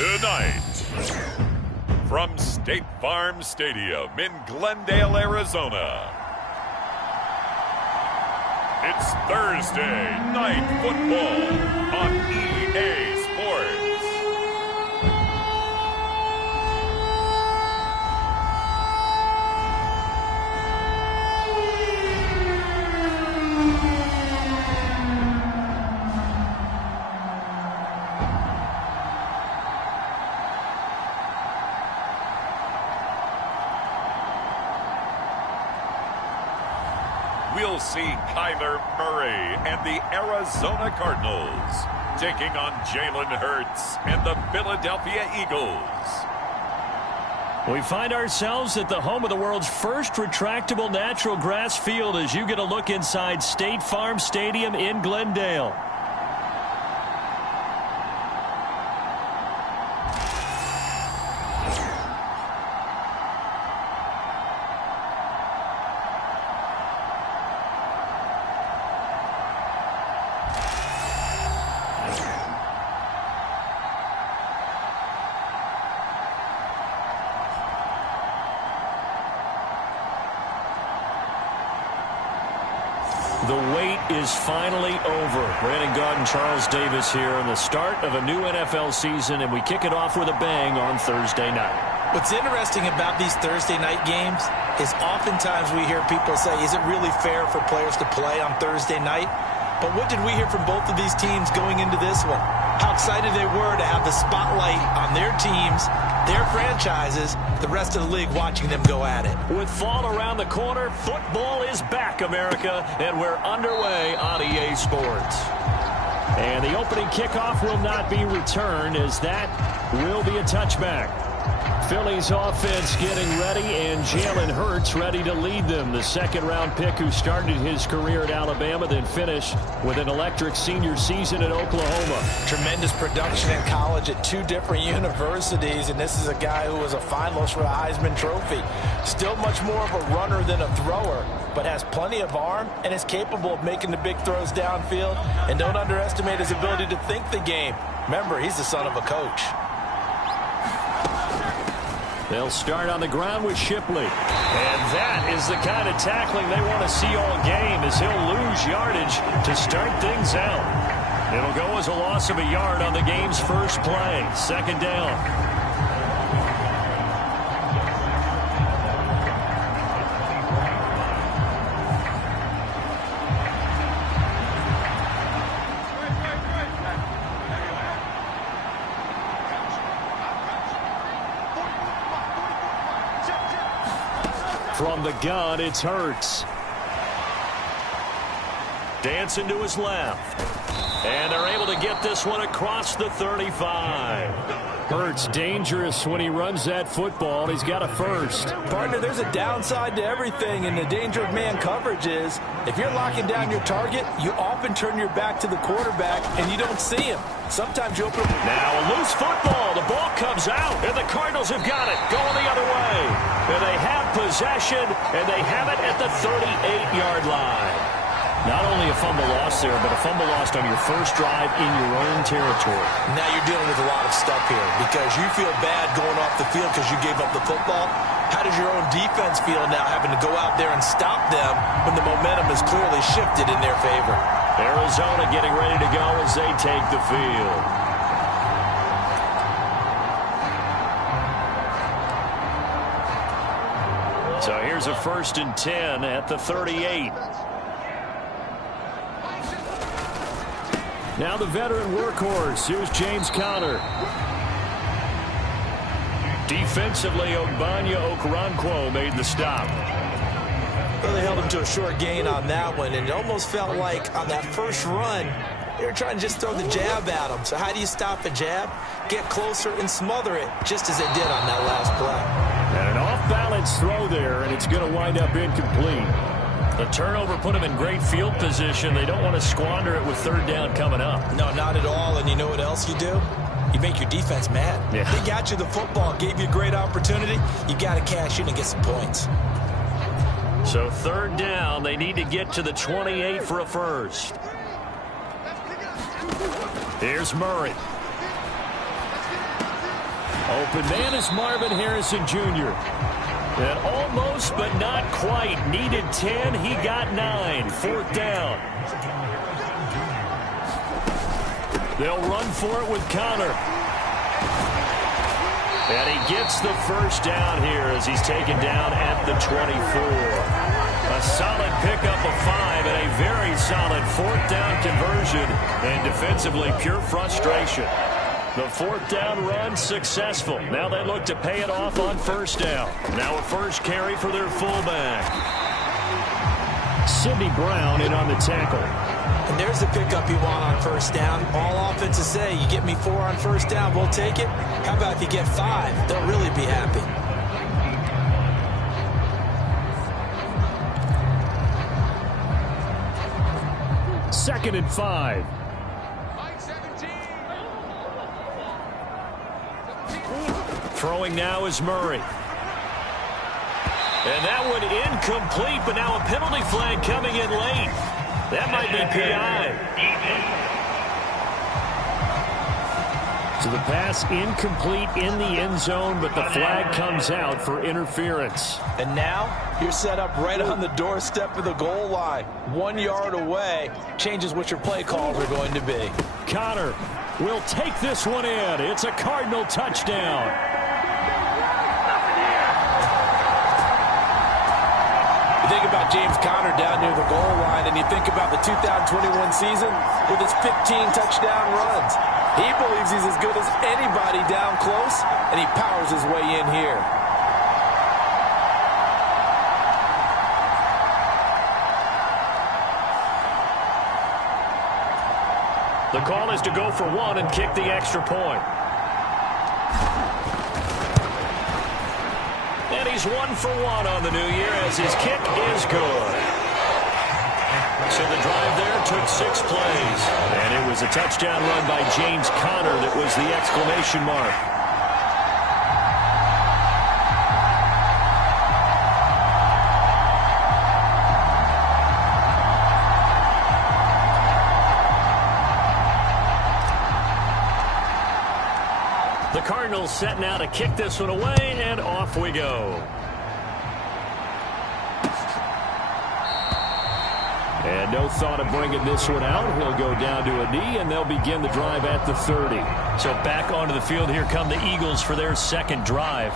Tonight, from State Farm Stadium in Glendale, Arizona, it's Thursday Night Football on EA Sports. We'll see Kyler Murray and the Arizona Cardinals taking on Jalen Hurts and the Philadelphia Eagles. We find ourselves at the home of the world's first retractable natural grass field as you get a look inside State Farm Stadium in Glendale. The wait is finally over. Brandon Gaud and Charles Davis here on the start of a new NFL season, and we kick it off with a bang on Thursday night. What's interesting about these Thursday night games is oftentimes we hear people say, is it really fair for players to play on Thursday night? But what did we hear from both of these teams going into this one? How excited they were to have the spotlight on their teams, their franchises, the rest of the league watching them go at it. With fall around the corner, football is back, America, and we're underway on EA Sports. And the opening kickoff will not be returned, as that will be a touchback. Philly's offense getting ready, and Jalen Hurts ready to lead them. The second-round pick who started his career at Alabama, then finished with an electric senior season at Oklahoma. Tremendous production in college at two different universities, and this is a guy who was a finalist for the Heisman Trophy. Still much more of a runner than a thrower, but has plenty of arm and is capable of making the big throws downfield. And don't underestimate his ability to think the game. Remember, he's the son of a coach. They'll start on the ground with Shipley. And that is the kind of tackling they want to see all game, as he'll lose yardage to start things out. It'll go as a loss of a yard on the game's first play. Second down. From the gun, it's Hurts. Dancing to his left. And they're able to get this one across the 35. Hurts dangerous when he runs that football. He's got a first. Partner, there's a downside to everything, and the danger of man coverage is if you're locking down your target, you often turn your back to the quarterback, and you don't see him. Sometimes you open up. Now a loose football. The ball comes out, and the Cardinals have got it. Going the other way. And they have possession, and they have it at the 38-yard line. Not only a fumble loss there, but a fumble lost on your first drive in your own territory. Now you're dealing with a lot of stuff here because you feel bad going off the field because you gave up the football. How does your own defense feel now having to go out there and stop them when the momentum is clearly shifted in their favor? Arizona getting ready to go as they take the field. So here's a 1st and 10 at the 38. Now the veteran workhorse. Here's James Conner. Defensively, Ogbanya Okoronkwo made the stop. Really held him to a short gain on that one, and it almost felt like on that first run, they were trying to just throw the jab at him. So how do you stop a jab? Get closer and smother it, just as they did on that last play. And an off-balance throw there, and it's going to wind up incomplete. The turnover put them in great field position. They don't want to squander it with third down coming up. No, not at all. And you know what else you do? You make your defense mad. Yeah. They got you the football, gave you a great opportunity. You got to cash in and get some points. So third down, they need to get to the 28 for a first. Here's Murray. Open man is Marvin Harrison Jr. And almost, but not quite. Needed 10. He got 9. 4th down. They'll run for it with Connor. And he gets the first down here as he's taken down at the 24. A solid pickup of 5 and a very solid 4th down conversion. And defensively, pure frustration. The 4th down run successful. Now they look to pay it off on 1st down. Now a first carry for their fullback. Sidney Brown in on the tackle. And there's the pickup you want on 1st down. All offenses say, you get me 4 on 1st down, we'll take it. How about if you get 5? They'll really be happy. Second and 5. Throwing now is Murray. And that one incomplete, but now a penalty flag coming in late. That might be PI. So the pass incomplete in the end zone, but the flag comes out for interference. And now you're set up right on the doorstep of the goal line. 1 yard away changes what your play calls are going to be. Connor will take this one in. It's a Cardinal touchdown. Think about James Conner down near the goal line, and you think about the 2021 season with his 15 touchdown runs. He believes he's as good as anybody down close, and he powers his way in here. The call is to go for 1 and kick the extra point. And he's 1 for 1 on the new year as his kick is good. So the drive there took 6 plays. And it was a touchdown run by James Conner that was the exclamation mark. The Cardinals setting out to kick this one away, and off we go. And no thought of bringing this one out. He'll go down to a knee, and they'll begin the drive at the 30. So back onto the field, here come the Eagles for their second drive.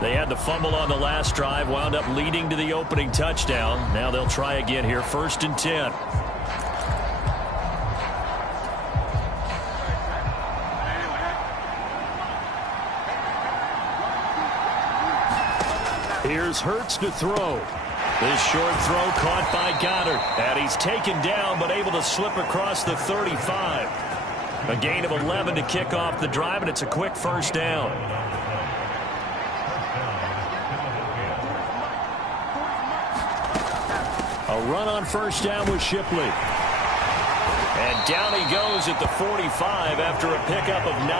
They had the fumble on the last drive, wound up leading to the opening touchdown. Now they'll try again here, 1st and 10. Here's Hurts to throw. This short throw caught by Goddard. And he's taken down but able to slip across the 35. A gain of 11 to kick off the drive, and it's a quick 1st down. A run on 1st down with Shipley. And down he goes at the 45 after a pickup of 9.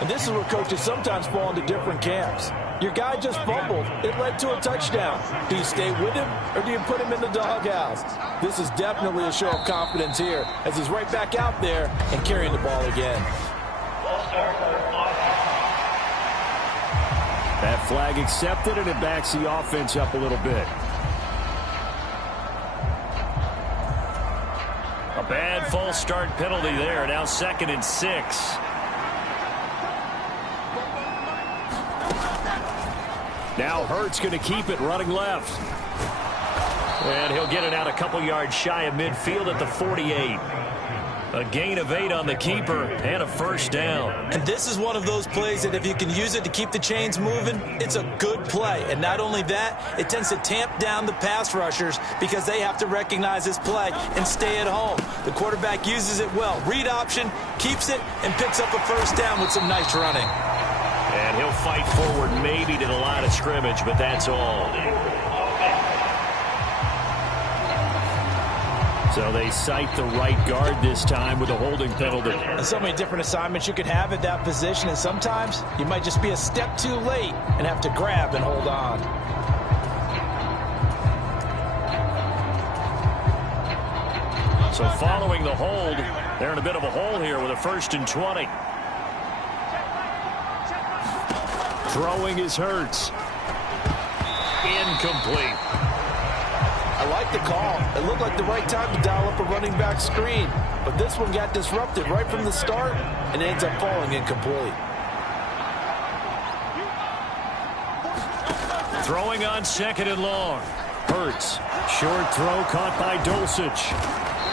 And this is where coaches sometimes fall into different camps. Your guy just fumbled. It led to a touchdown. Do you stay with him, or do you put him in the doghouse? This is definitely a show of confidence here as he's right back out there and carrying the ball again. That flag accepted, and it backs the offense up a little bit. A bad false start penalty there. Now 2nd and 6. Now Hurts going to keep it running left. And he'll get it out a couple yards shy of midfield at the 48. A gain of 8 on the keeper and a 1st down. And this is one of those plays that if you can use it to keep the chains moving, it's a good play. And not only that, it tends to tamp down the pass rushers because they have to recognize this play and stay at home. The quarterback uses it well. Read option, keeps it, and picks up a 1st down with some nice running. And he'll fight forward maybe to the line of scrimmage, but that's all. So they cite the right guard this time with a holding penalty. And so many different assignments you could have at that position, and sometimes you might just be a step too late and have to grab and hold on. So following the hold, they're in a bit of a hole here with a 1st and 20. Throwing is Hurts. Incomplete. I like the call. It looked like the right time to dial up a running back screen. But this one got disrupted right from the start and ends up falling incomplete. Throwing on 2nd and long. Hurts. Short throw caught by Dulcich.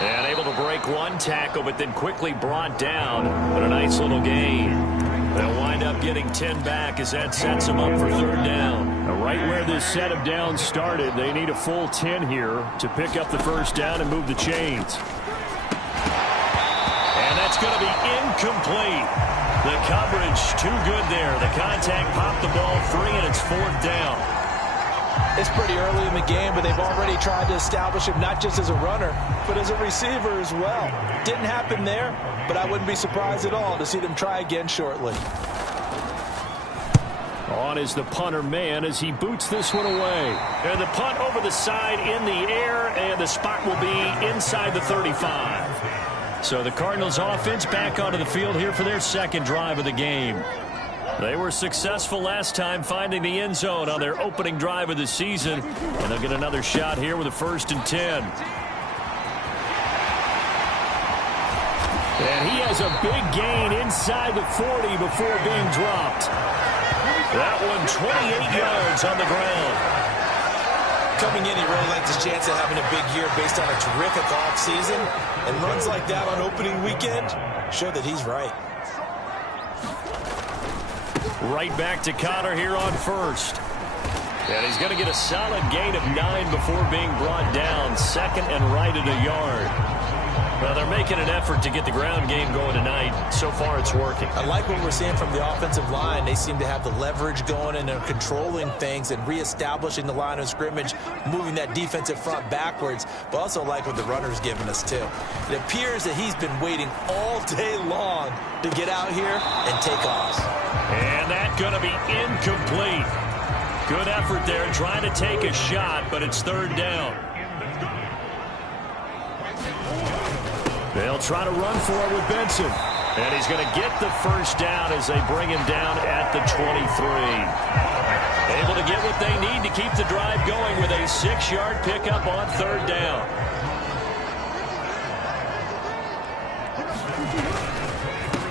And able to break one tackle, but then quickly brought down. But a nice little gain. They'll wind up getting 10 back as that sets them up for 3rd down. Now, right where this set of downs started, they need a full 10 here to pick up the 1st down and move the chains. And that's going to be incomplete. The coverage too good there. The contact popped the ball free, and it's 4th down. It's pretty early in the game, but they've already tried to establish him not just as a runner, but as a receiver as well. Didn't happen there, but I wouldn't be surprised at all to see them try again shortly. On is the punter man as he boots this one away. And the punt over the side in the air, and the spot will be inside the 35. So the Cardinals offense back onto the field here for their 2nd drive of the game. They were successful last time finding the end zone on their opening drive of the season, and they'll get another shot here with a 1st and 10. And he has a big gain inside the 40 before being dropped. That one 28 yards on the ground. Coming in, he really liked his chance of having a big year based on a terrific offseason, and runs like that on opening weekend show that he's right. Right back to Connor here on 1st. And he's going to get a solid gain of 9 before being brought down. 2nd and right at a yard. Well, they're making an effort to get the ground game going tonight. So far, it's working. I like what we're seeing from the offensive line. They seem to have the leverage going, and they're controlling things and reestablishing the line of scrimmage, moving that defensive front backwards. But also like what the runner's giving us, too. It appears that he's been waiting all day long to get out here and take off. And that's going to be incomplete. Good effort there trying to take a shot, but it's 3rd down. They'll try to run for it with Benson. And he's going to get the 1st down as they bring him down at the 23. Able to get what they need to keep the drive going with a 6-yard pickup on 3rd down.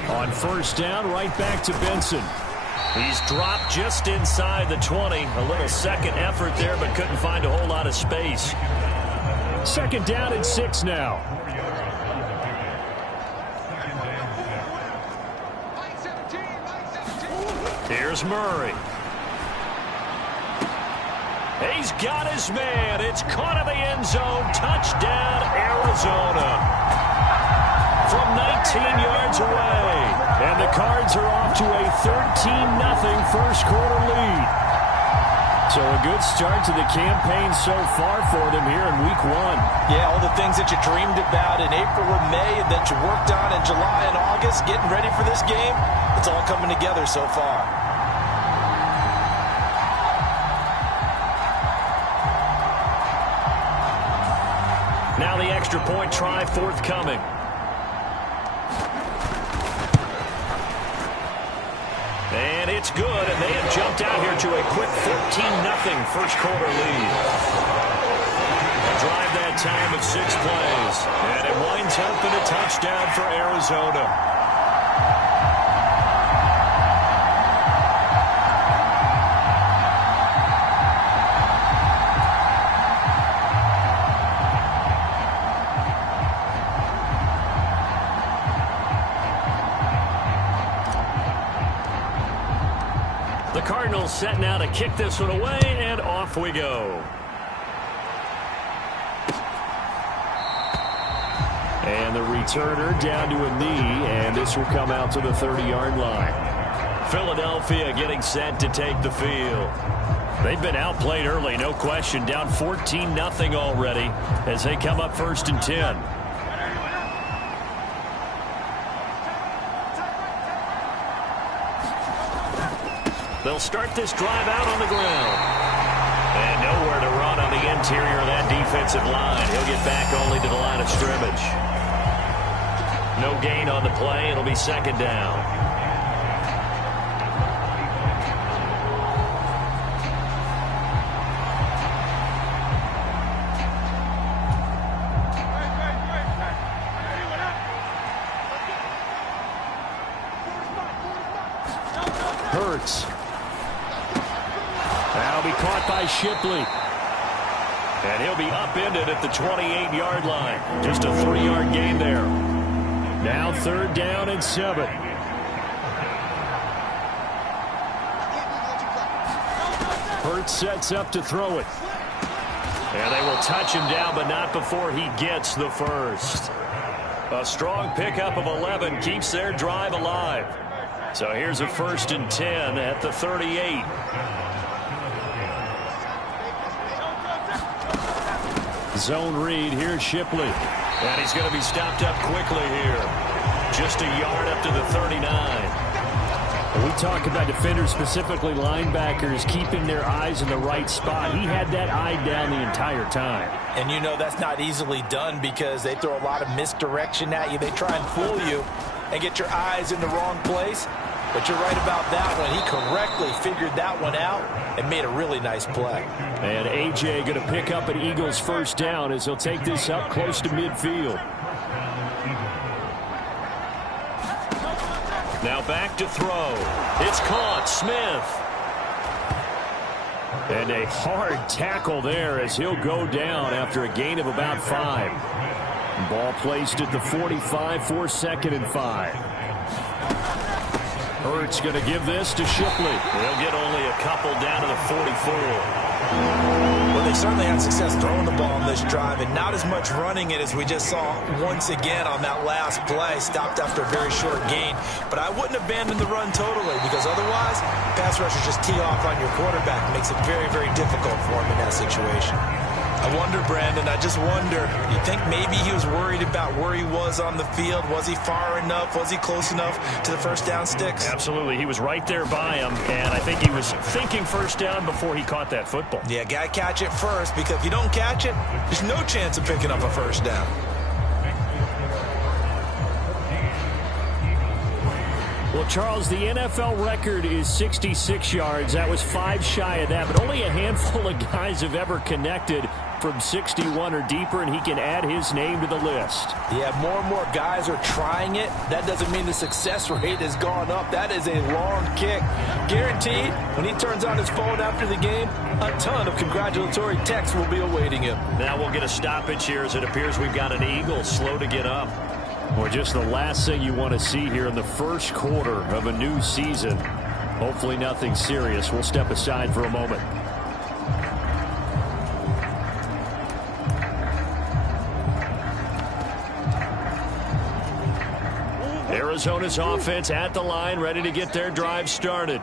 On 1st down, right back to Benson. He's dropped just inside the 20. A little second effort there, but couldn't find a whole lot of space. 2nd down and 6 now. Here's Murray. He's got his man. It's caught in the end zone. Touchdown, Arizona. From 19 yards away. And the Cards are off to a 13-0 first quarter lead. So a good start to the campaign so far for them here in week 1. Yeah, all the things that you dreamed about in April and May and that you worked on in July and August, getting ready for this game, it's all coming together so far. Now the extra point try forthcoming. And it's good, and they have jumped out here to a quick 14-0 first quarter lead. A drive that time of 6 plays, and it winds up in a touchdown for Arizona. The Cardinals setting out to kick this one away, and off we go. And the returner down to a knee, and this will come out to the 30-yard line. Philadelphia getting set to take the field. They've been outplayed early, no question. Down 14-0 already as they come up 1st and 10. They'll start this drive out on the ground. And nowhere to run on the interior of that defensive line. He'll get back only to the line of scrimmage. No gain on the play. It'll be 2nd down. Hurts. That'll be caught by Shipley. And he'll be upended at the 28-yard line. Just a 3-yard gain there. Now 3rd down and 7. Hurts sets up to throw it. And they will touch him down, but not before he gets the first. A strong pickup of 11 keeps their drive alive. So here's a 1st and 10 at the 38. Zone read. Here's Shipley. And he's going to be stopped up quickly here. Just a yard up to the 39. We talk about defenders, specifically linebackers, keeping their eyes in the right spot. He had that eye down the entire time. And you know that's not easily done because they throw a lot of misdirection at you. They try and fool you and get your eyes in the wrong place. But you're right about that one. He correctly figured that one out and made a really nice play. And A.J. going to pick up an Eagles 1st down as he'll take this up close to midfield. Now back to throw. It's caught. Smith. And a hard tackle there as he'll go down after a gain of about 5. Ball placed at the 45 for 2nd and 5. Hurts going to give this to Shipley. They'll get only a couple down to the 44. Well, they certainly had success throwing the ball on this drive and not as much running it as we just saw once again on that last play. Stopped after a very short gain. But I wouldn't abandon the run totally because otherwise, pass rushers just tee off on your quarterback. It makes it very, very difficult for him in that situation. I wonder, Brandon, I just wonder, you think maybe he was worried about where he was on the field? Was he far enough? Was he close enough to the 1st down sticks? Absolutely. He was right there by him, and I think he was thinking 1st down before he caught that football. Yeah, got to catch it first, because if you don't catch it, there's no chance of picking up a 1st down. Well, Charles, the NFL record is 66 yards. That was 5 shy of that, but only a handful of guys have ever connected from 61 or deeper, and he can add his name to the list. Yeah, more and more guys are trying it. That doesn't mean the success rate has gone up. That is a long kick. Guaranteed, when he turns on his phone after the game, a ton of congratulatory texts will be awaiting him. Now we'll get a stoppage here as it appears we've got an Eagle slow to get up. Or just the last thing you want to see here in the 1st quarter of a new season. Hopefully nothing serious. We'll step aside for a moment. Arizona's offense at the line, ready to get their drive started.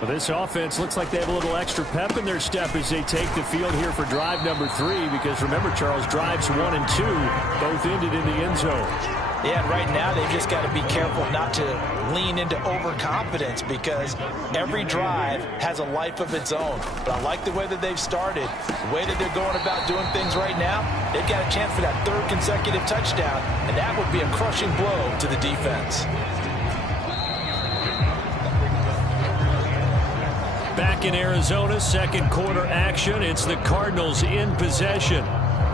Well, this offense looks like they have a little extra pep in their step as they take the field here for drive number 3. Because remember, Charles, drives 1 and 2 both ended in the end zone. Yeah, and right now they've just got to be careful not to lean into overconfidence because every drive has a life of its own. But I like the way that they've started, the way that they're going about doing things right now. They've got a chance for that 3rd consecutive touchdown, and that would be a crushing blow to the defense. Back in Arizona, 2nd quarter action. It's the Cardinals in possession.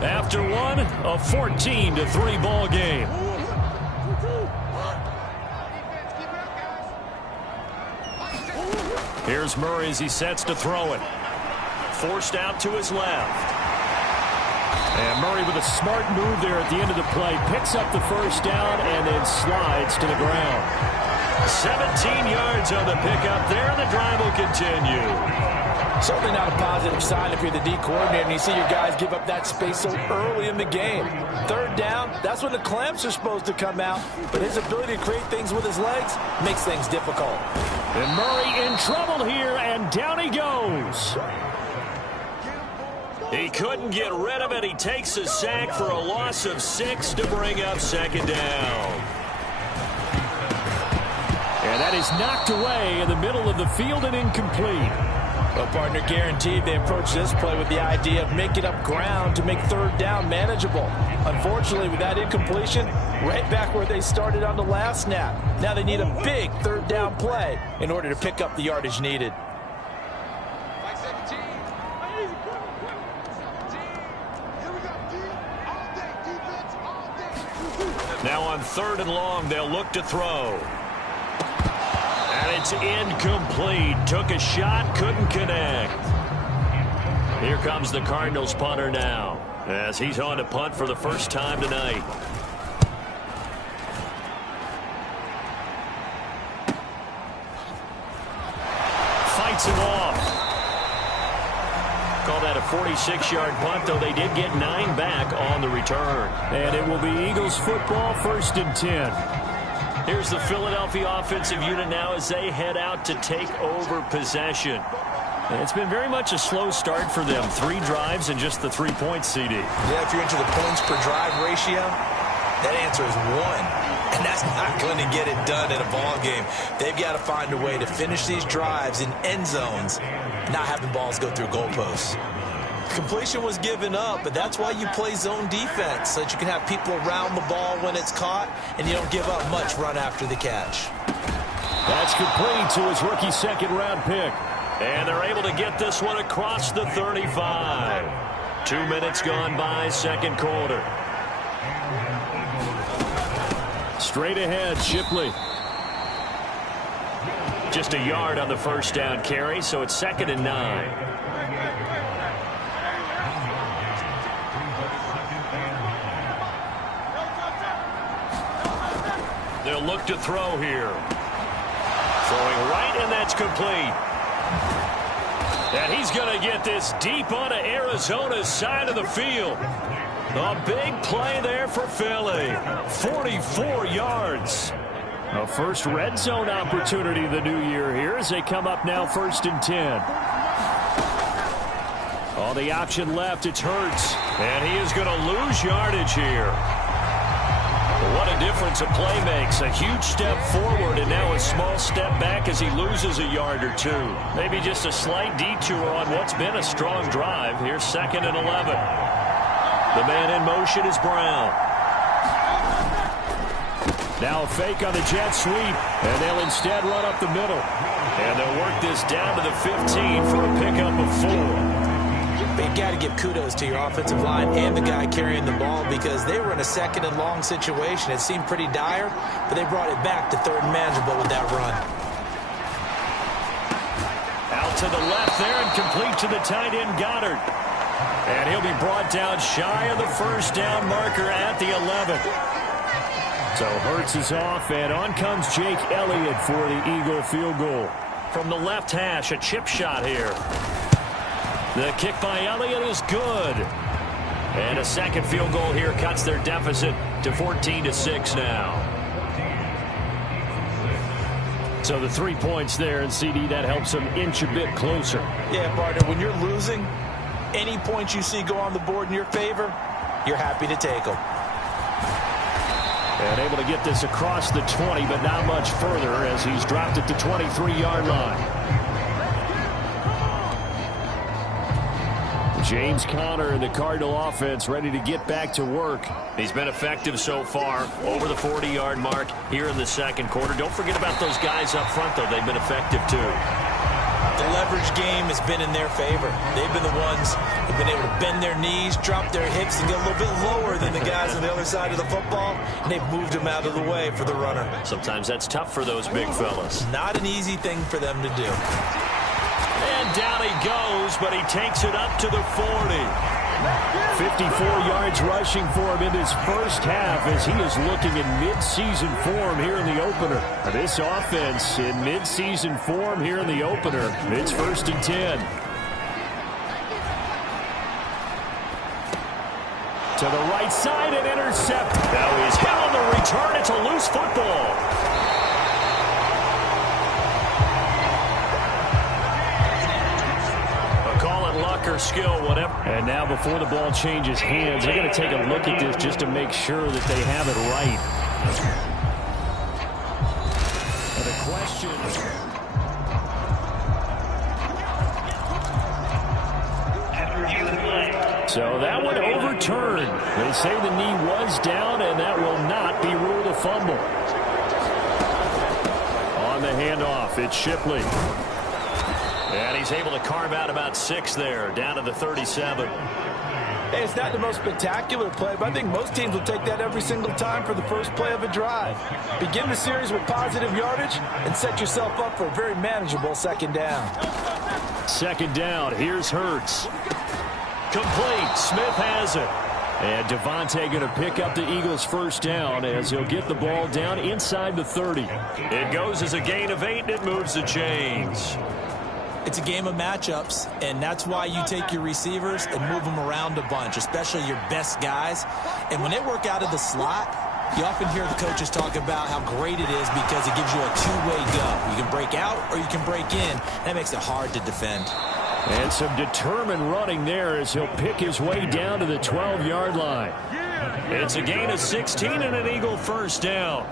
After one, a 14-3 ball game. Here's Murray as he sets to throw it. Forced out to his left. And Murray with a smart move there at the end of the play. Picks up the 1st down and then slides to the ground. 17 yards on the pickup there, and the drive will continue. Certainly not a positive sign if you're the D coordinator and you see your guys give up that space so early in the game. 3rd down, that's when the clamps are supposed to come out. But his ability to create things with his legs makes things difficult. And Murray in trouble here, and down he goes. He couldn't get rid of it. He takes a sack for a loss of 6 to bring up 2nd down. And that is knocked away in the middle of the field and incomplete. Well, partner, guaranteed they approach this play with the idea of making up ground to make 3rd down manageable. Unfortunately, with that incompletion, right back where they started on the last snap. Now they need a big 3rd down play in order to pick up the yardage needed. Now on 3rd and long, they'll look to throw. And it's incomplete. Took a shot, couldn't connect. Here comes the Cardinals punter now, as he's on to punt for the first time tonight. Fights him off. Call that a 46-yard punt, though they did get 9 back on the return. And it will be Eagles football, 1st and 10. Here's the Philadelphia offensive unit now as they head out to take over possession. It's been very much a slow start for them. 3 drives and just the 3 points, CD. Yeah, if you're into the points per drive ratio, that answer is 1. And that's not going to get it done in a ball game. They've got to find a way to finish these drives in end zones, not having balls go through goalposts. Completion was given up, but that's why you play zone defense, so that you can have people around the ball when it's caught, and you don't give up much run after the catch. That's complete to his rookie 2nd-round pick. And they're able to get this one across the 35. 2 minutes gone by, 2nd quarter. Straight ahead, Shipley. Just a yard on the 1st down carry, so it's 2nd and 9. They'll look to throw here. Throwing right, and that's complete. And he's going to get this deep onto Arizona's side of the field. A big play there for Philly. 44 yards. A first red zone opportunity the new year here as they come up now 1st and 10. On the option left, it's Hurts. And he is going to lose yardage here. What a difference a play makes. A huge step forward and now a small step back as he loses a yard or 2. Maybe just a slight detour on what's been a strong drive. Here's 2nd and 11. The man in motion is Brown. Now a fake on the jet sweep, and they'll instead run up the middle. And they'll work this down to the 15 for a pickup of 4. But you got to give kudos to your offensive line and the guy carrying the ball, because they were in a 2nd and long situation. It seemed pretty dire, but they brought it back to 3rd and manageable with that run. Out to the left there and complete to the tight end Goddard. And he'll be brought down shy of the 1st down marker at the 11. So Hurts is off, and on comes Jake Elliott for the Eagle field goal. From the left hash, a chip shot here. The kick by Elliott is good. And a 2nd field goal here cuts their deficit to 14-6 now. So the 3 points there, and CD, that helps them inch a bit closer. Yeah, partner, when you're losing, any points you see go on the board in your favor, you're happy to take them. And able to get this across the 20, but not much further as he's dropped it to 23-yard line. James Conner and the Cardinal offense ready to get back to work. He's been effective so far, over the 40-yard mark here in the 2nd quarter. Don't forget about those guys up front, though. They've been effective, too. The leverage game has been in their favor. They've been the ones who've been able to bend their knees, drop their hips, and get a little bit lower than the guys on the other side of the football, and they've moved them out of the way for the runner. Sometimes that's tough for those big fellas. Not an easy thing for them to do. And down he goes, but he takes it up to the 40. 54 yards rushing for him in his first half as he is looking in mid-season form here in the opener. This offense in mid-season form here in the opener. It's 1st and 10. To the right side and intercept. Now he's hit on the return. It's a loose football. Luck or skill, whatever. And now before the ball changes hands, they're going to take a look at this just to make sure that they have it right. And the question. So that one overturned. They say the knee was down, and that will not be ruled a fumble. On the handoff, it's Shipley. And he's able to carve out about 6 there, down to the 37. Hey, it's not the most spectacular play, but I think most teams will take that every single time for the first play of a drive. Begin the series with positive yardage and set yourself up for a very manageable second down. Second down, here's Hurts. Complete, Smith has it. And Devontae going to pick up the Eagles' first down as he'll get the ball down inside the 30. It goes as a gain of 8, and it moves the chains. It's a game of matchups, and that's why you take your receivers and move them around a bunch, especially your best guys. And when they work out of the slot, you often hear the coaches talk about how great it is because it gives you a two-way go. You can break out or you can break in. That makes it hard to defend. And some determined running there as he'll pick his way down to the 12-yard line. It's a gain of 16 and an Eagle first down.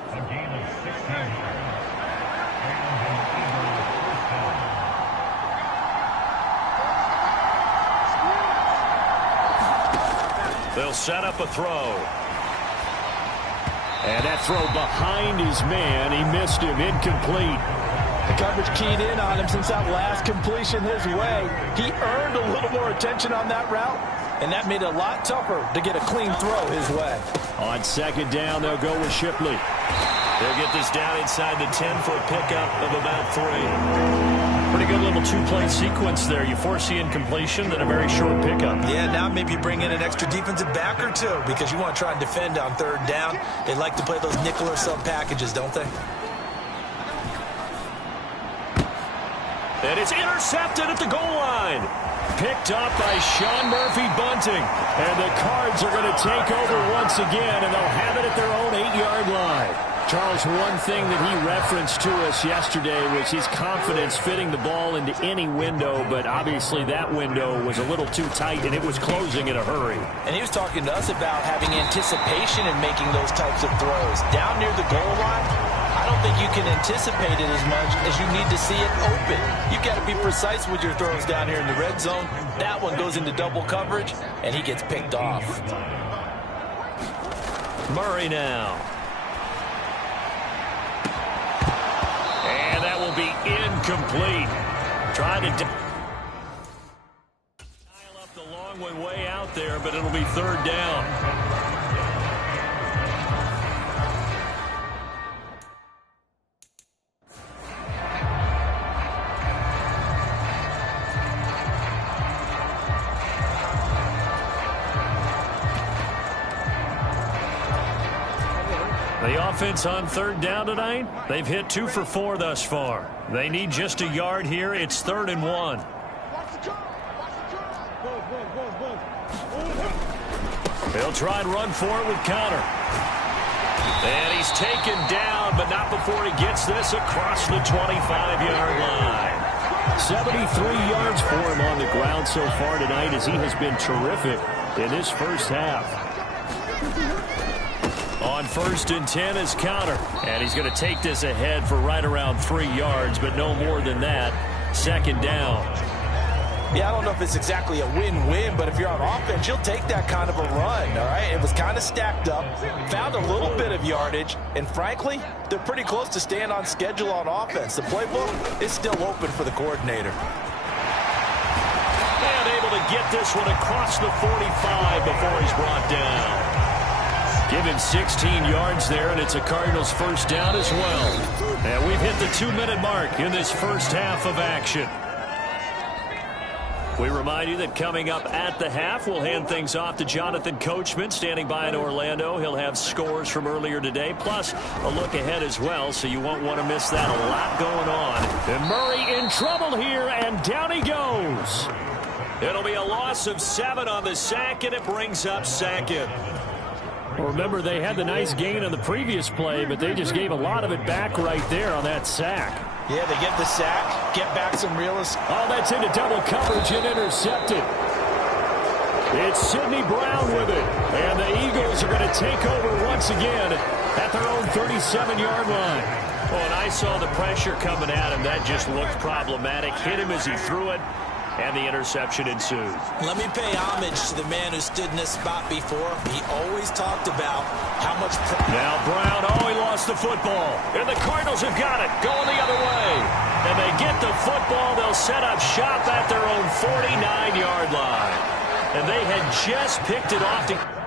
They'll set up a throw. And that throw behind his man. He missed him. Incomplete. The coverage keyed in on him since that last completion his way. He earned a little more attention on that route, and that made it a lot tougher to get a clean throw his way. On second down, they'll go with Shipley. They'll get this down inside the 10 for a pickup of about 3. Pretty good little two-play sequence there. You force the incompletion, then a very short pickup. Yeah, now maybe bring in an extra defensive back or two because you want to try and defend on third down. They like to play those nickel or sub packages, don't they? And it's intercepted at the goal line. Picked up by Sean Murphy-Bunting. And the Cards are going to take over once again, and they'll have it at their own 8-yard line. Charles, one thing that he referenced to us yesterday was his confidence fitting the ball into any window, but obviously that window was a little too tight, and it was closing in a hurry. And he was talking to us about having anticipation in making those types of throws. Down near the goal line, I don't think you can anticipate it as much as you need to see it open. You've got to be precise with your throws down here in the red zone. That one goes into double coverage, and he gets picked off. Murray now. And that will be incomplete. Trying to dial up the long one way out there, but it'll be third down. The offense on third down tonight, they've hit 2 for 4 thus far. They need just a yard here. It's 3rd and 1. They'll try and run for it with counter. And he's taken down, but not before he gets this across the 25-yard line. 73 yards for him on the ground so far tonight as he has been terrific in this first half. On 1st and 10 is counter. And he's going to take this ahead for right around 3 yards, but no more than that. 2nd down. Yeah, I don't know if it's exactly a win-win, but if you're on offense, you'll take that kind of a run, all right? It was kind of stacked up, found a little bit of yardage, and frankly, they're pretty close to staying on schedule on offense. The playbook is still open for the coordinator. And able to get this one across the 45 before he's brought down. Give him 16 yards there, and it's a Cardinals first down as well. And we've hit the 2-minute mark in this first half of action. We remind you that coming up at the half, we'll hand things off to Jonathan Coachman, standing by in Orlando. He'll have scores from earlier today, plus a look ahead as well, so you won't want to miss that. A lot going on. And Murray in trouble here, and down he goes. It'll be a loss of 7 on the sack, and it brings up 2nd. Remember, they had the nice gain on the previous play, but they just gave a lot of it back right there on that sack. Yeah, they get the sack, get back some real estate. Oh, that's into double coverage and intercepted. It's Sidney Brown with it. And the Eagles are going to take over once again at their own 37-yard line. Oh, and I saw the pressure coming at him. That just looked problematic. Hit him as he threw it. And the interception ensued. Let me pay homage to the man who stood in this spot before. He always talked about how much... Now Brown, he lost the football. And the Cardinals have got it, going the other way. And they get the football. They'll set up shop at their own 49-yard line. and they had just picked it off to...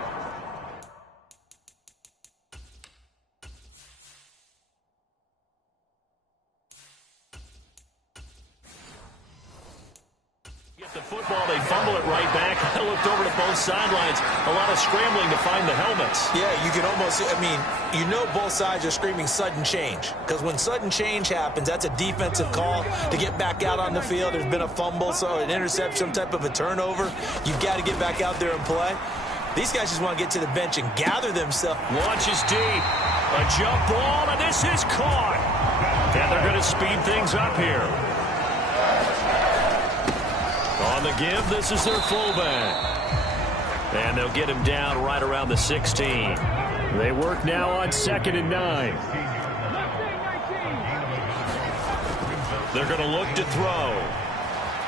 the football, they fumble it right back. I looked over to both sidelines. A lot of scrambling to find the helmets. Yeah, you can almost, you know both sides are screaming sudden change. Because when sudden change happens, that's a defensive call to get back out on the field. There's been a fumble, so an interception, some type of a turnover. You've got to get back out there and play. These guys just want to get to the bench and gather themselves. Launches deep. A jump ball, and this is caught. And they're going to speed things up here. On the give, this is their fullback. And they'll get him down right around the 16. They work now on 2nd and 9. They're going to look to throw.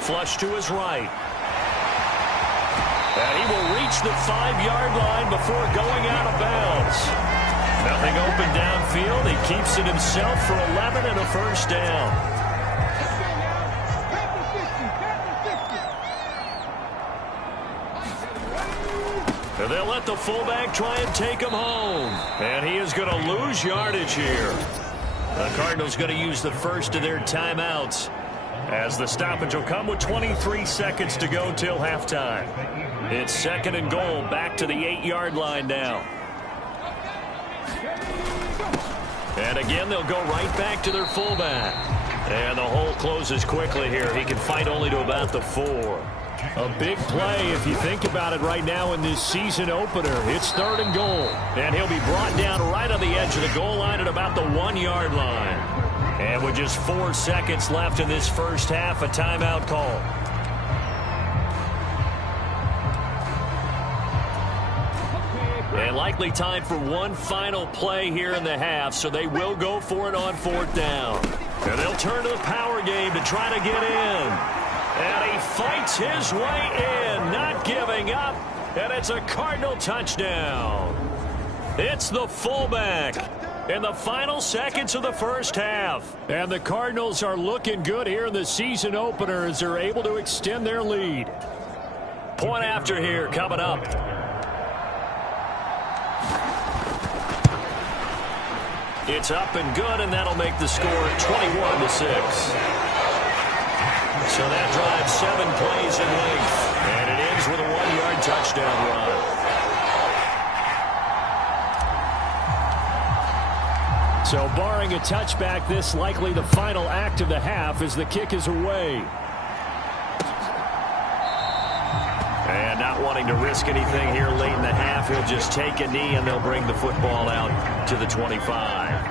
Flush to his right. And he will reach the 5-yard line before going out of bounds. Nothing open downfield. He keeps it himself for 11 and a first down. And they'll let the fullback try and take him home. And he is going to lose yardage here. The Cardinals going to use the first of their timeouts, as the stoppage will come with 23 seconds to go till halftime. It's 2nd and goal, back to the 8-yard line now. And again, they'll go right back to their fullback. And the hole closes quickly here. He can fight only to about the 4. A big play if you think about it right now in this season opener. It's 3rd and goal. And he'll be brought down right on the edge of the goal line at about the 1-yard line. And with just 4 seconds left in this first half, a timeout call. And likely time for one final play here in the half, so they will go for it on 4th down. And they'll turn to the power game to try to get in. And he fights his way in, not giving up. And it's a Cardinal touchdown. It's the fullback in the final seconds of the first half. And the Cardinals are looking good here in the season opener as they're able to extend their lead. Point after here coming up. It's up and good, and that'll make the score 21-6. So that drives 7 plays in length. And it ends with a 1-yard touchdown run. So barring a touchback, this likely the final act of the half as the kick is away. And not wanting to risk anything here late in the half, he'll just take a knee and they'll bring the football out to the 25.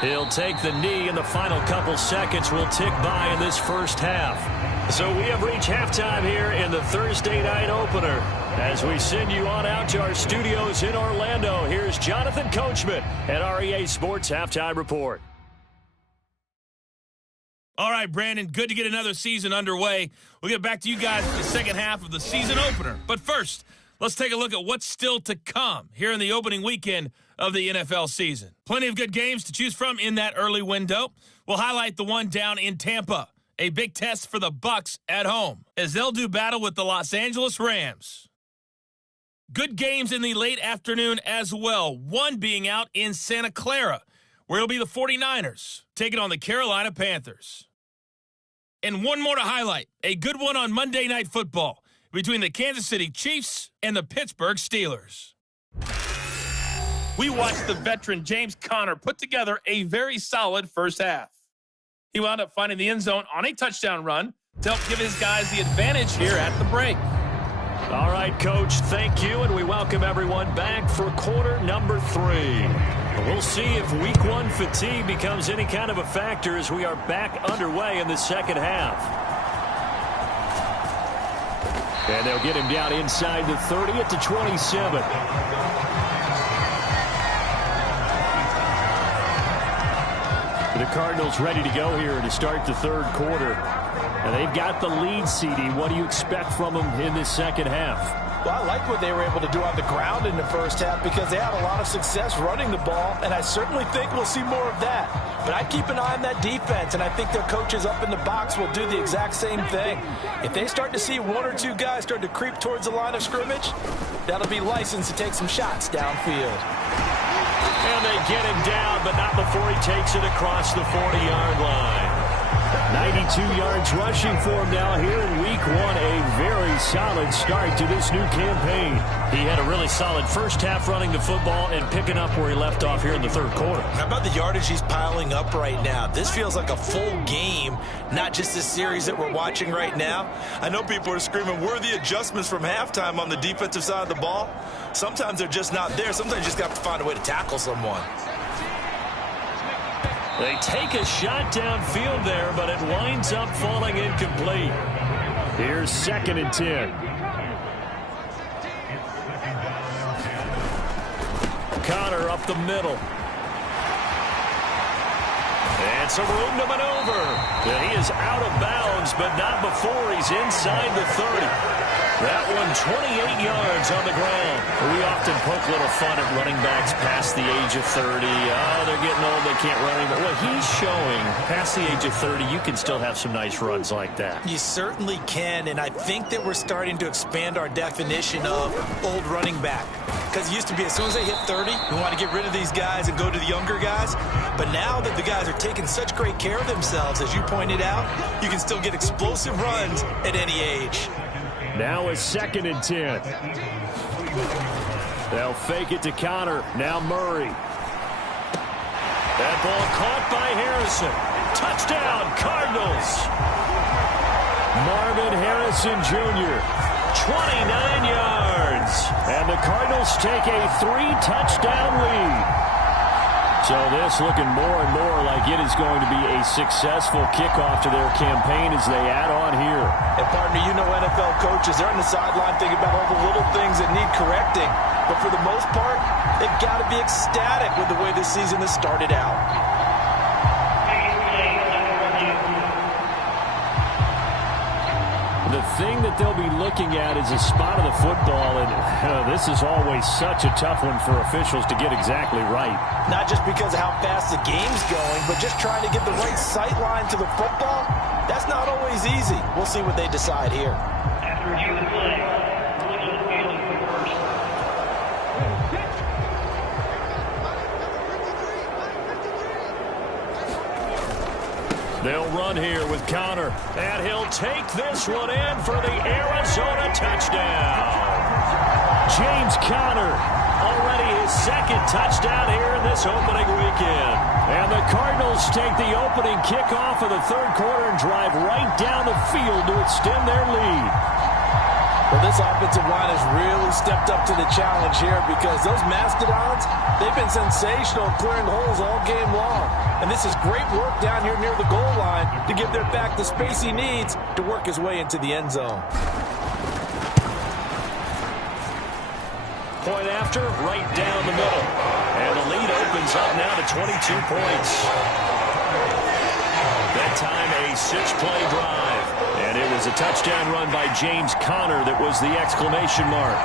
He'll take the knee, and the final couple seconds will tick by in this first half. So we have reached halftime here in the Thursday night opener. As we send you on out to our studios in Orlando, here's Jonathan Coachman at REA Sports Halftime Report. All right, Brandon, good to get another season underway. We'll get back to you guys for the second half of the season opener. But first, let's take a look at what's still to come here in the opening weekend of the NFL season. Plenty of good games to choose from in that early window. We'll highlight the one down in Tampa, a big test for the Bucs at home, as they'll do battle with the Los Angeles Rams. Good games in the late afternoon as well, one being out in Santa Clara, where it'll be the 49ers taking on the Carolina Panthers. And one more to highlight, a good one on Monday Night Football between the Kansas City Chiefs and the Pittsburgh Steelers. We watched the veteran James Conner put together a very solid first half. He wound up finding the end zone on a touchdown run to help give his guys the advantage here at the break. All right, Coach, thank you, and we welcome everyone back for quarter number 3. We'll see if week 1 fatigue becomes any kind of a factor as we are back underway in the second half. And they'll get him down inside the 30 at the 27. The Cardinals ready to go here to start the third quarter. And they've got the lead, CD. What do you expect from them in this second half? Well, I like what they were able to do on the ground in the first half because they had a lot of success running the ball, and I certainly think we'll see more of that. But I'd keep an eye on that defense, and I think their coaches up in the box will do the exact same thing. If they start to see one or two guys start to creep towards the line of scrimmage, that'll be licensed to take some shots downfield. And they get him down, but not before he takes it across the 40-yard line. 92 yards rushing for him now here in week 1. A very solid start to this new campaign. He had a really solid first half running the football and picking up where he left off here in the third quarter. How about the yardage he's piling up right now? This feels like a full game, not just a series that we're watching right now. I know people are screaming, where are the adjustments from halftime on the defensive side of the ball? Sometimes they're just not there. Sometimes you just have to find a way to tackle someone. They take a shot downfield there, but it winds up falling incomplete. Here's 2nd and 10. Connor up the middle. And some room to maneuver. And he is out of bounds, but not before he's inside the 30. That one 28 yards on the ground. We often poke a little fun at running backs past the age of 30. Oh, they're getting old, they can't run anymore. Well, he's showing past the age of 30, you can still have some nice runs like that. You certainly can, and I think that we're starting to expand our definition of old running back. Because it used to be as soon as they hit 30, we want to get rid of these guys and go to the younger guys. But now that the guys are taking such great care of themselves, as you pointed out, you can still get explosive runs at any age. Now it's 2nd and 10. They'll fake it to Connor. Now Murray. That ball caught by Harrison. Touchdown, Cardinals. Marvin Harrison Jr. 29 yards. And the Cardinals take a 3-touchdown lead. So this looking more and more like it is going to be a successful kickoff to their campaign as they add on here. And partner, you know NFL coaches, they're on the sideline thinking about all the little things that need correcting. But for the most part, they've got to be ecstatic with the way this season has started out. The thing that they'll be looking at is a spot of the football, and this is always such a tough one for officials to get exactly right. Not just because of how fast the game's going, but just trying to get the right sight line to the football. That's not always easy. We'll see what they decide here. After review of the play, ruling on the field first. They'll run here with Connor, and he'll take this one in for the Arizona touchdown. James Conner, already his 2nd touchdown here in this opening weekend. And the Cardinals take the opening kickoff of the third quarter and drive right down the field to extend their lead. Well, this offensive line has really stepped up to the challenge here because those Mastodons, they've been sensational clearing holes all game long. And this is great work down here near the goal line to give their back the space he needs to work his way into the end zone. Point after, right down the middle. And the lead opens up now to 22 points. That time a 6-play drive. And it was a touchdown run by James Conner that was the exclamation mark.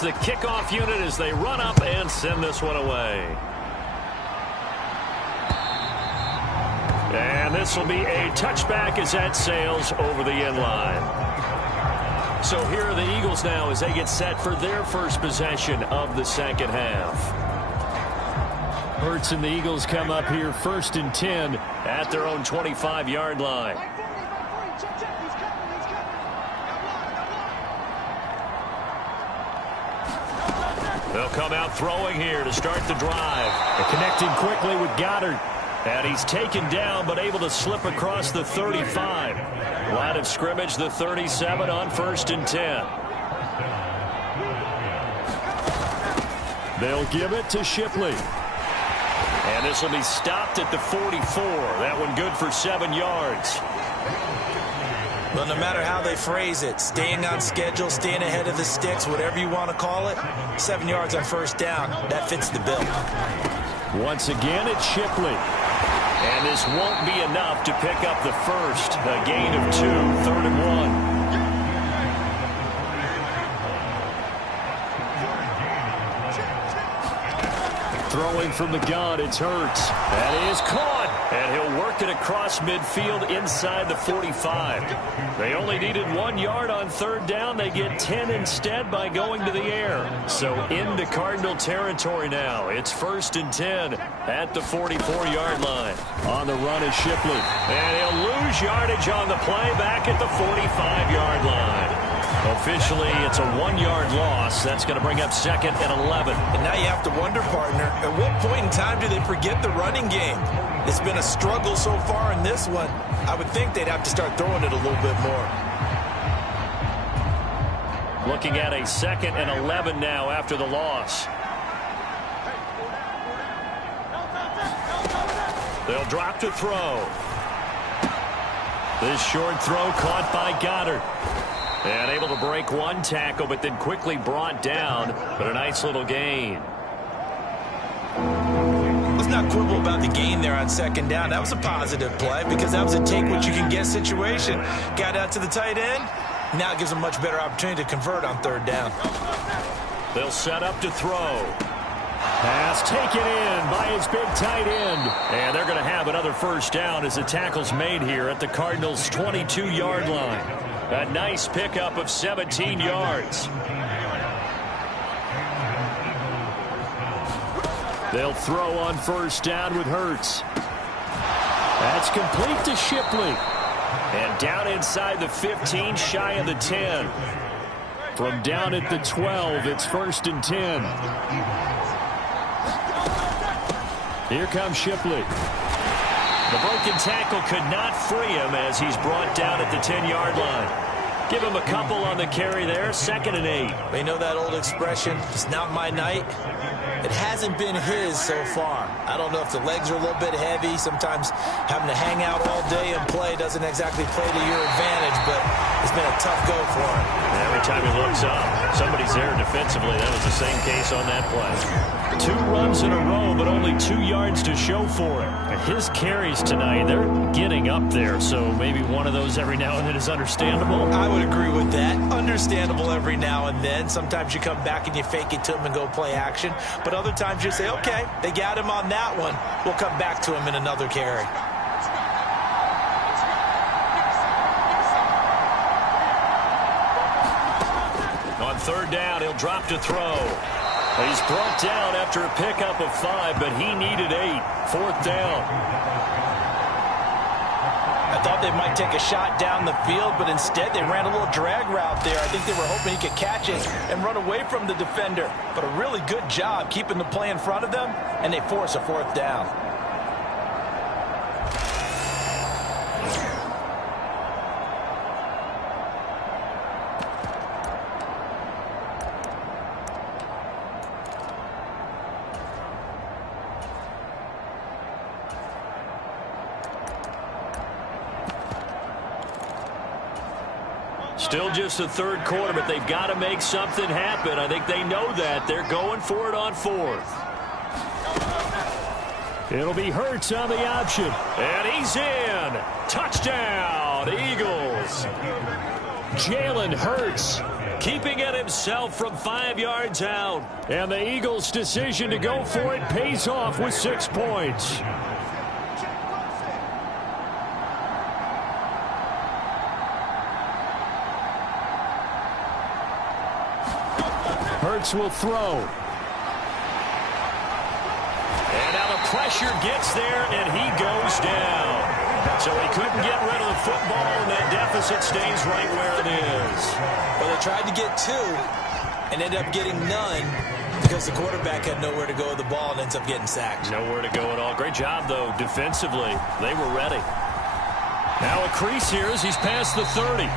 is the kickoff unit as they run up and send this one away. And this will be a touchback as that sails over the end line. So here are the Eagles now as they get set for their first possession of the second half. Hurts and the Eagles come up here 1st and 10 at their own 25-yard line. They'll come out throwing here to start the drive. They're connecting quickly with Goddard. And he's taken down but able to slip across the 35. Line of scrimmage, the 37 on 1st and 10. They'll give it to Shipley. And this will be stopped at the 44. That one good for 7 yards. Well, no matter how they phrase it, staying on schedule, staying ahead of the sticks, whatever you want to call it, 7 yards on 1st down, that fits the bill. Once again, it's Shipley. And this won't be enough to pick up the first. A gain of 2, 3rd and 1. Throwing from the gun, it's Hurts. That is caught. And he'll work it across midfield inside the 45. They only needed 1 yard on 3rd down. They get 10 instead by going to the air. So into Cardinal territory now. It's 1st and 10 at the 44-yard line. On the run is Shipley. And he'll lose yardage on the play back at the 45-yard line. Officially, it's a 1-yard loss. That's going to bring up 2nd and 11. And now you have to wonder, partner, at what point in time do they forget the running game? It's been a struggle so far in this one. I would think they'd have to start throwing it a little bit more. Looking at a 2nd and 11 now after the loss. They'll drop to throw. This short throw caught by Goddard. And able to break 1 tackle, but then quickly brought down. But a nice little gain. Let's not quibble about the gain there on 2nd down. That was a positive play because that was a take-what-you-can-get situation. Got out to the tight end. Now it gives them a much better opportunity to convert on 3rd down. They'll set up to throw. Pass taken in by his big tight end. And they're going to have another 1st down as the tackle's made here at the Cardinals' 22-yard line. A nice pickup of 17 yards. They'll throw on 1st down with Hurts. That's complete to Shipley. And down inside the 15, shy of the 10. From down at the 12, it's 1st and 10. Here comes Shipley. The broken tackle could not free him as he's brought down at the 10-yard line. Give him a couple on the carry there, 2nd and 8. They know that old expression, it's not my night. It hasn't been his so far. I don't know if the legs are a little bit heavy. Sometimes having to hang out all day and play doesn't exactly play to your advantage, but it's been a tough go for him. Every time he looks up, somebody's there defensively. That was the same case on that play. 2 runs in a row, but only 2 yards to show for it. His carries tonight, they're getting up there, so maybe one of those every now and then is understandable. I would agree with that. Understandable every now and then. Sometimes you come back and you fake it to him and go play action. But other times you say, okay, they got him on that one. We'll come back to him in another carry. On 3rd down, he'll drop to throw. He's brought down after a pickup of 5, but he needed 8. 4th down. I thought they might take a shot down the field, but instead they ran a little drag route there. I think they were hoping he could catch it and run away from the defender. But a really good job keeping the play in front of them, and they force a 4th down. Still just the 3rd quarter, but they've got to make something happen. I think they know that. They're going for it on 4th. It'll be Hurts on the option. And he's in. Touchdown, Eagles. Jalen Hurts keeping it himself from 5 yards out. And the Eagles' decision to go for it pays off with 6 points. Hurts will throw. And now the pressure gets there, and he goes down. So he couldn't get rid of the football, and that deficit stays right where it is. Well, they tried to get 2 and ended up getting none because the quarterback had nowhere to go with the ball and ends up getting sacked. Nowhere to go at all. Great job, though, defensively. They were ready. Now a crease here as he's past the 30.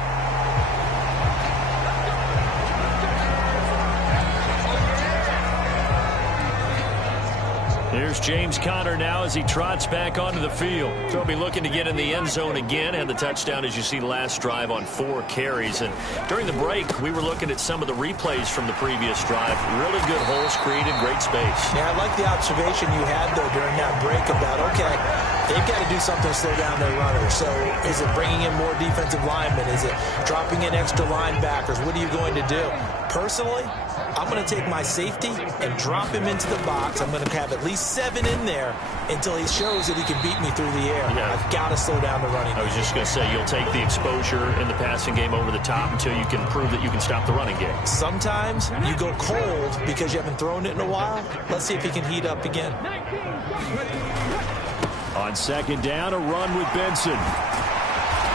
Here's James Conner now as he trots back onto the field. So he'll be looking to get in the end zone again. Had the touchdown, as you see, last drive on 4 carries. And during the break, we were looking at some of the replays from the previous drive. Really good holes created, great space. Yeah, I like the observation you had, though, during that break about, okay, they've got to do something to slow down their runners. So is it bringing in more defensive linemen? Is it dropping in extra linebackers? What are you going to do? Personally, I'm going to take my safety and drop him into the box. I'm going to have at least 7 in there until he shows that he can beat me through the air. Yeah. I've got to slow down the running. I was just going to say, you'll take the exposure in the passing game over the top until you can prove that you can stop the running game. Sometimes you go cold because you haven't thrown it in a while. Let's see if he can heat up again. On second down, a run with Benson.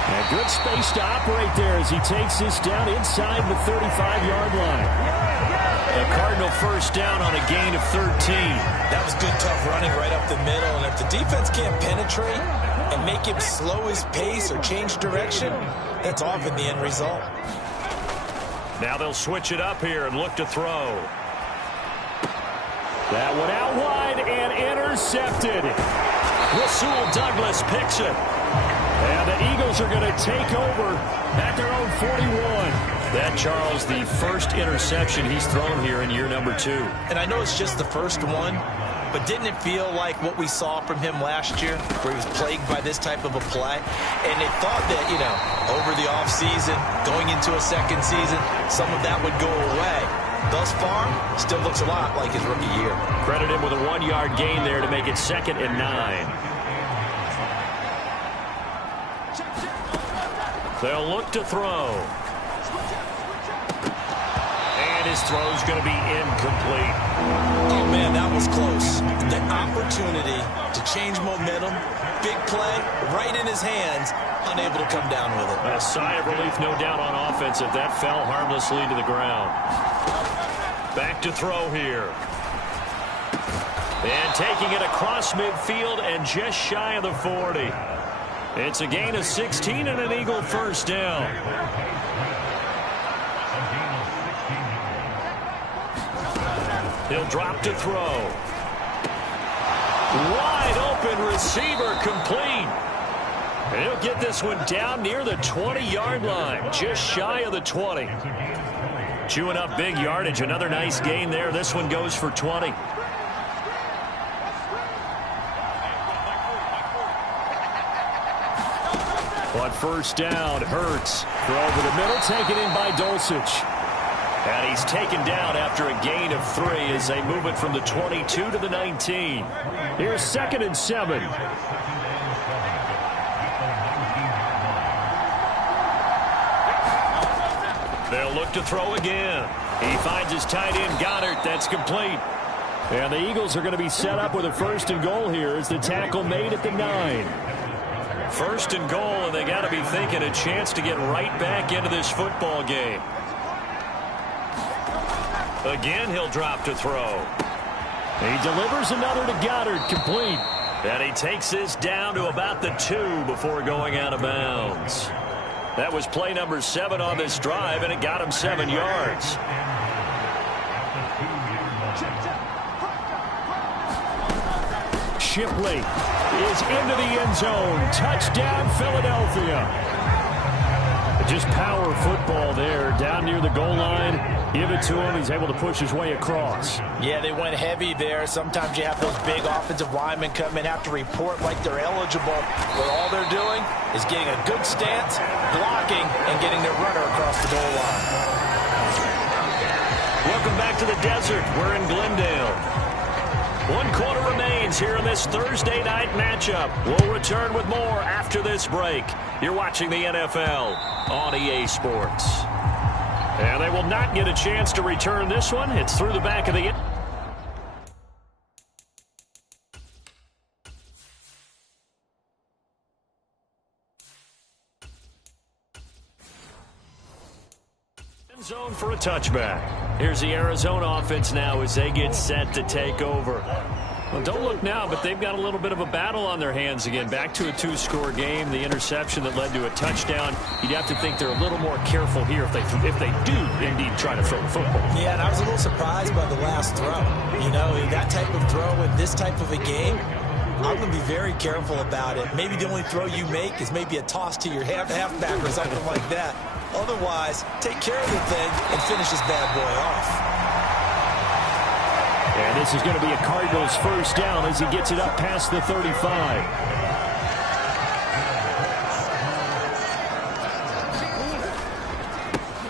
And good space to operate there as he takes this down inside the 35-yard line. A Cardinal first down on a gain of 13. That was good, tough running right up the middle. And if the defense can't penetrate and make him slow his pace or change direction, that's often the end result. Now they'll switch it up here and look to throw. That one out wide and intercepted. Rasul Douglas picks it. And the Eagles are going to take over at their own 41. That, Charles, the first interception he's thrown here in year number 2. And I know it's just the first one, but didn't it feel like what we saw from him last year, where he was plagued by this type of a play? And they thought that, you know, over the offseason, going into a second season, some of that would go away. Thus far, still looks a lot like his rookie year. Credit him with a 1-yard gain there to make it 2nd and 9. They'll look to throw. And his throw's going to be incomplete. Oh, man, that was close. The opportunity to change momentum, big play, right in his hands, unable to come down with it. A sigh of relief, no doubt, on offense if that fell harmlessly to the ground. Back to throw here. And taking it across midfield and just shy of the 40. It's a gain of 16 and an Eagle first down. He'll drop to throw. Wide open receiver complete. And he'll get this one down near the 20-yard line, just shy of the 20. Chewing up big yardage. Another nice gain there. This one goes for 20. On first down, Hurts. Throw over the middle, taken in by Dulcich. And he's taken down after a gain of 3 as they move it from the 22 to the 19. Here's 2nd and 7. They'll look to throw again. He finds his tight end, Goddard. That's complete. And the Eagles are going to be set up with a 1st and goal here as the tackle made at the 9. 1st and goal, and they got to be thinking a chance to get right back into this football game. Again, he'll drop to throw. He delivers another to Goddard, complete. And he takes this down to about the 2 before going out of bounds. That was play number 7 on this drive, and it got him 7 yards. Shipley is into the end zone. Touchdown, Philadelphia. Just power football there down near the goal line. Give it to him. He's able to push his way across. Yeah, they went heavy there. Sometimes you have those big offensive linemen come in, have to report like they're eligible, where all they're doing is getting a good stance, blocking, and getting their runner across the goal line. Welcome back to the desert. We're in Glendale. 1 quarter remains here in this Thursday night matchup. We'll return with more after this break. You're watching the NFL on EA Sports. And they will not get a chance to return this one. It's through the back of the end zone for a touchback. Here's the Arizona offense now as they get set to take over. Well, don't look now, but they've got a little bit of a battle on their hands again. Back to a 2-score game. The interception that led to a touchdown. You'd have to think they're a little more careful here if they do indeed try to throw the football. Yeah, and I was a little surprised by the last throw. You know, that type of throw in this type of a game, I'm going to be very careful about it. Maybe the only throw you make is maybe a toss to your halfback or something like that. Otherwise, take care of the thing and finish this bad boy off. And this is going to be a Cardinals first down as he gets it up past the 35.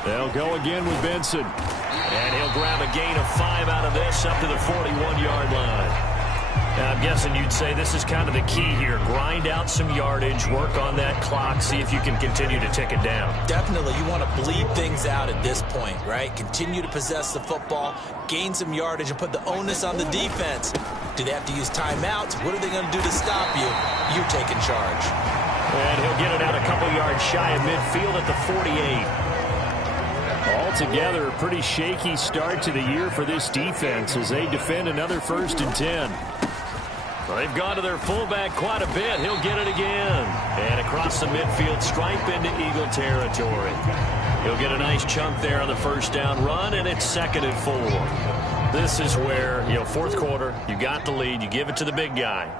They'll go again with Benson. And he'll grab a gain of 5 out of this up to the 41-yard line. Now, I'm guessing you'd say this is kind of the key here. Grind out some yardage, work on that clock, see if you can continue to tick it down. Definitely. You want to bleed things out at this point, right? Continue to possess the football, gain some yardage, and put the onus on the defense. Do they have to use timeouts? What are they going to do to stop you? You're taking charge. And he'll get it out a couple yards shy of midfield at the 48. Altogether, a pretty shaky start to the year for this defense as they defend another 1st and 10. Well, they've gone to their fullback quite a bit. He'll get it again. And across the midfield, stripe into Eagle territory. He'll get a nice chunk there on the first down run, and it's 2nd and 4. This is where, 4th quarter, you got the lead, you give it to the big guy.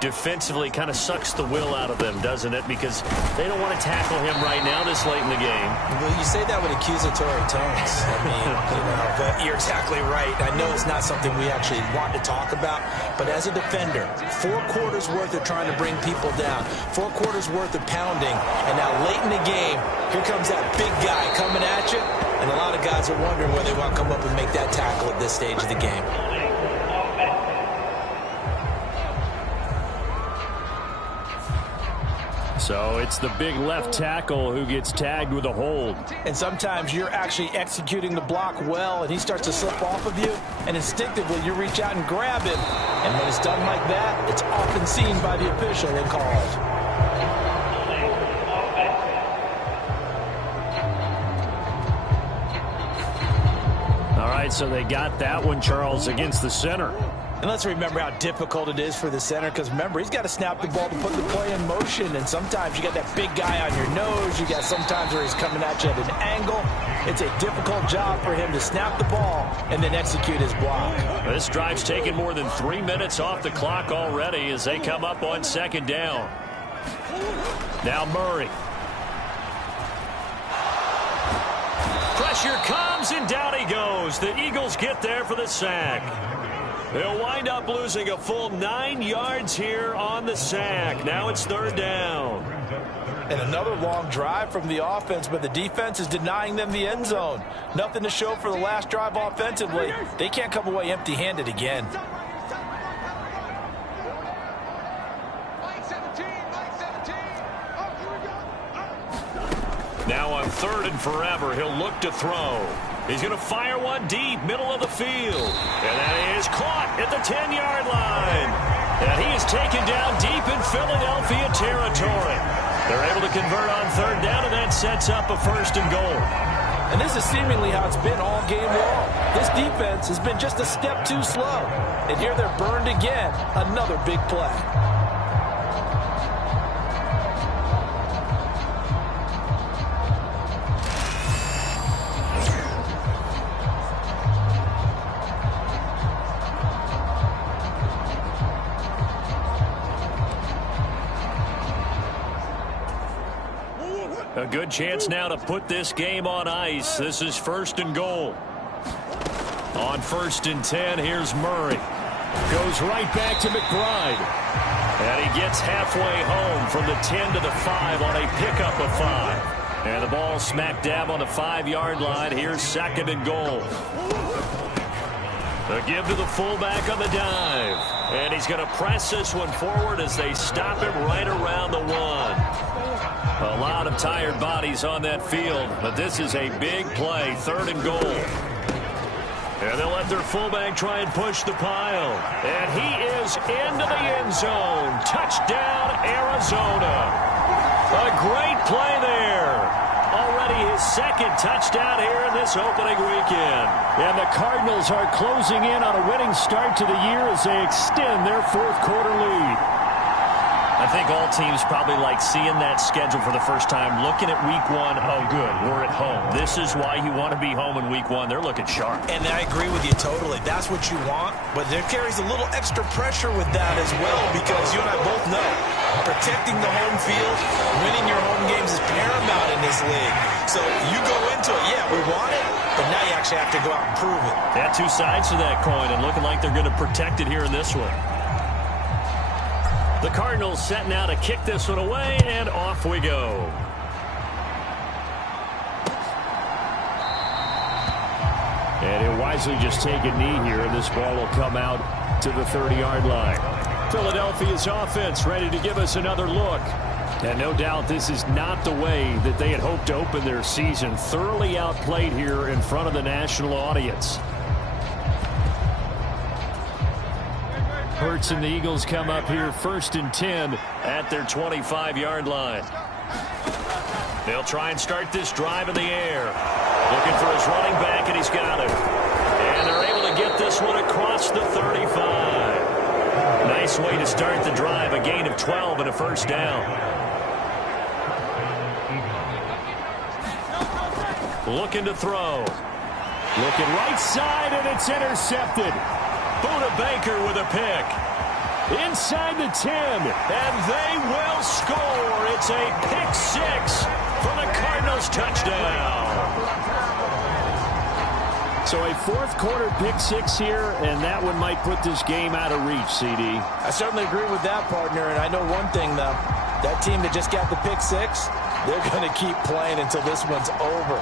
Defensively kind of sucks the will out of them, doesn't it? Because they don't want to tackle him right now this late in the game. Well, you say that with accusatory tones. I mean, but you're exactly right. I know it's not something we actually want to talk about, but as a defender, 4 quarters worth of trying to bring people down, 4 quarters worth of pounding, and now late in the game, here comes that big guy coming at you, and a lot of guys are wondering whether they want to come up and make that tackle at this stage of the game. So it's the big left tackle who gets tagged with a hold. And sometimes you're actually executing the block well, and he starts to slip off of you, and instinctively you reach out and grab him. And when it's done like that, it's often seen by the official and called. All right, so they got that one, Charles, against the center. And let's remember how difficult it is for the center, because remember, he's got to snap the ball to put the play in motion, and sometimes you got that big guy on your nose. You got sometimes where he's coming at you at an angle. It's a difficult job for him to snap the ball and then execute his block. This drive's taken more than 3 minutes off the clock already as they come up on 2nd down. Now Murray. Pressure comes, and down he goes. The Eagles get there for the sack. They'll wind up losing a full 9 yards here on the sack. Now it's 3rd down. And another long drive from the offense, but the defense is denying them the end zone. Nothing to show for the last drive offensively. They can't come away empty-handed again. Now on 3rd and forever, he'll look to throw. He's going to fire one deep, middle of the field. And that is caught at the 10-yard line. And he is taken down deep in Philadelphia territory. They're able to convert on 3rd down, and that sets up a 1st and goal. And this is seemingly how it's been all game long. This defense has been just a step too slow. And here they're burned again. Another big play. A good chance now to put this game on ice. This is 1st and goal. On 1st and 10, here's Murray. Goes right back to McBride. And he gets halfway home from the 10 to the 5 on a pickup of 5. And the ball smack dab on the 5-yard line. Here's 2nd and goal. The give to the fullback on the dive. And he's going to press this one forward as they stop him right around the 1. A lot of tired bodies on that field, but this is a big play, 3rd and goal. And they'll let their fullback try and push the pile. And he is into the end zone. Touchdown, Arizona. A great play there. Already his 2nd touchdown here in this opening weekend. And the Cardinals are closing in on a winning start to the year as they extend their 4th quarter lead. I think all teams probably like seeing that schedule for the first time, looking at week 1. Oh, good, we're at home. This is why you want to be home in week 1. They're looking sharp. And I agree with you totally. That's what you want, but there carries a little extra pressure with that as well, because you and I both know protecting the home field, winning your home games is paramount in this league. So you go into it, yeah, we want it, but now you actually have to go out and prove it. Yeah, 2 sides to that coin, and looking like they're going to protect it here in this one. The Cardinals set now to kick this one away, and off we go. And he'll wisely just take a knee here, and this ball will come out to the 30-yard line. Philadelphia's offense ready to give us another look. And no doubt this is not the way that they had hoped to open their season. Thoroughly outplayed here in front of the national audience. Hurts and the Eagles come up here 1st and 10 at their 25-yard line. They'll try and start this drive in the air. Looking for his running back, and he's got it. And they're able to get this one across the 35. Nice way to start the drive, a gain of 12 and a 1st down. Looking to throw. Looking right side, and it's intercepted. Buda Baker with a pick. Inside the 10. And they will score. It's a pick 6 for the Cardinals touchdown. So a 4th quarter pick 6 here, and that one might put this game out of reach, CD. I certainly agree with that, partner, and I know one thing, though. That team that just got the pick 6, they're going to keep playing until this one's over.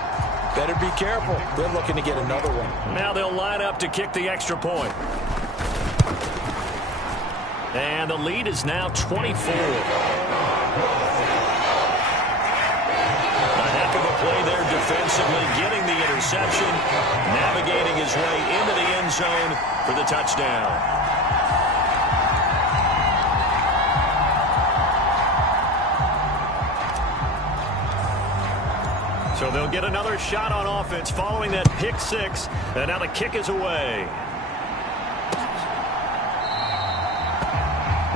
Better be careful. They're looking to get another one. Now they'll line up to kick the extra point. And the lead is now 24. A heck of a play there defensively, getting the interception, navigating his way into the end zone for the touchdown. So they'll get another shot on offense following that pick 6, and now the kick is away.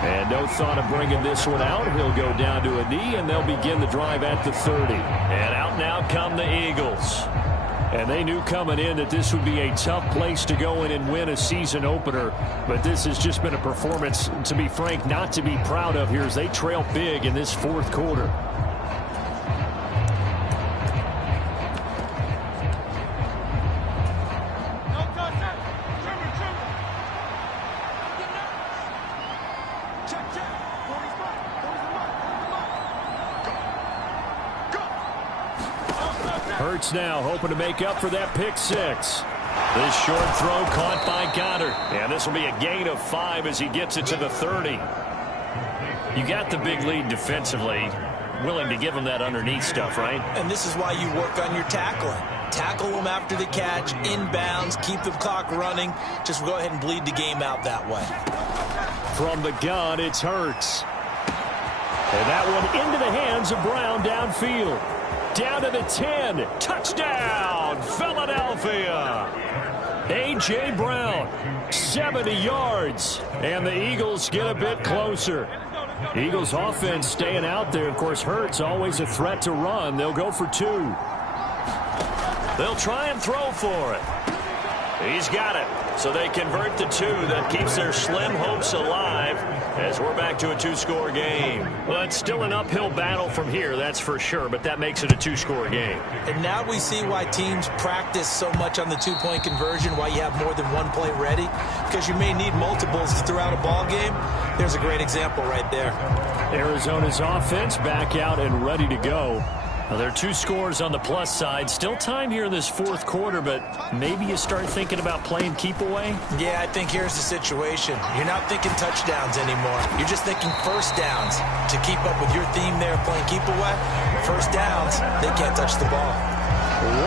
And no thought of bringing this one out. He'll go down to a knee, and they'll begin the drive at the 30. And out now come the Eagles. And they knew coming in that this would be a tough place to go in and win a season opener. But this has just been a performance, to be frank, not to be proud of here as they trail big in this 4th quarter. Hurts now hoping to make up for that pick 6. This short throw caught by Goddard. And this will be a gain of 5 as he gets it to the 30. You got the big lead defensively. Willing to give him that underneath stuff, right? And this is why you work on your tackling. Tackle them after the catch, inbounds, keep the clock running. Just go ahead and bleed the game out that way. From the gun, it's Hurts. And that one into the hands of Brown downfield. Down to the 10. Touchdown, Philadelphia. A.J. Brown, 70 yards. And the Eagles get a bit closer. Eagles offense staying out there. Of course, Hurts always a threat to run. They'll go for 2. They'll try and throw for it. He's got it. So they convert the 2. That keeps their slim hopes alive. as we're back to a two-score game. Well, it's still an uphill battle from here, that's for sure, but that makes it a two-score game. And now we see why teams practice so much on the two-point conversion, why you have more than one play ready, because you may need multiples throughout a ball game. There's a great example right there. Arizona's offense back out and ready to go. Well, there are 2 scores on the plus side. Still time here in this fourth quarter, but maybe you start thinking about playing keep away? Yeah, I think here's the situation. You're not thinking touchdowns anymore. You're just thinking first downs. To keep up with your theme there, playing keep away, first downs, they can't touch the ball.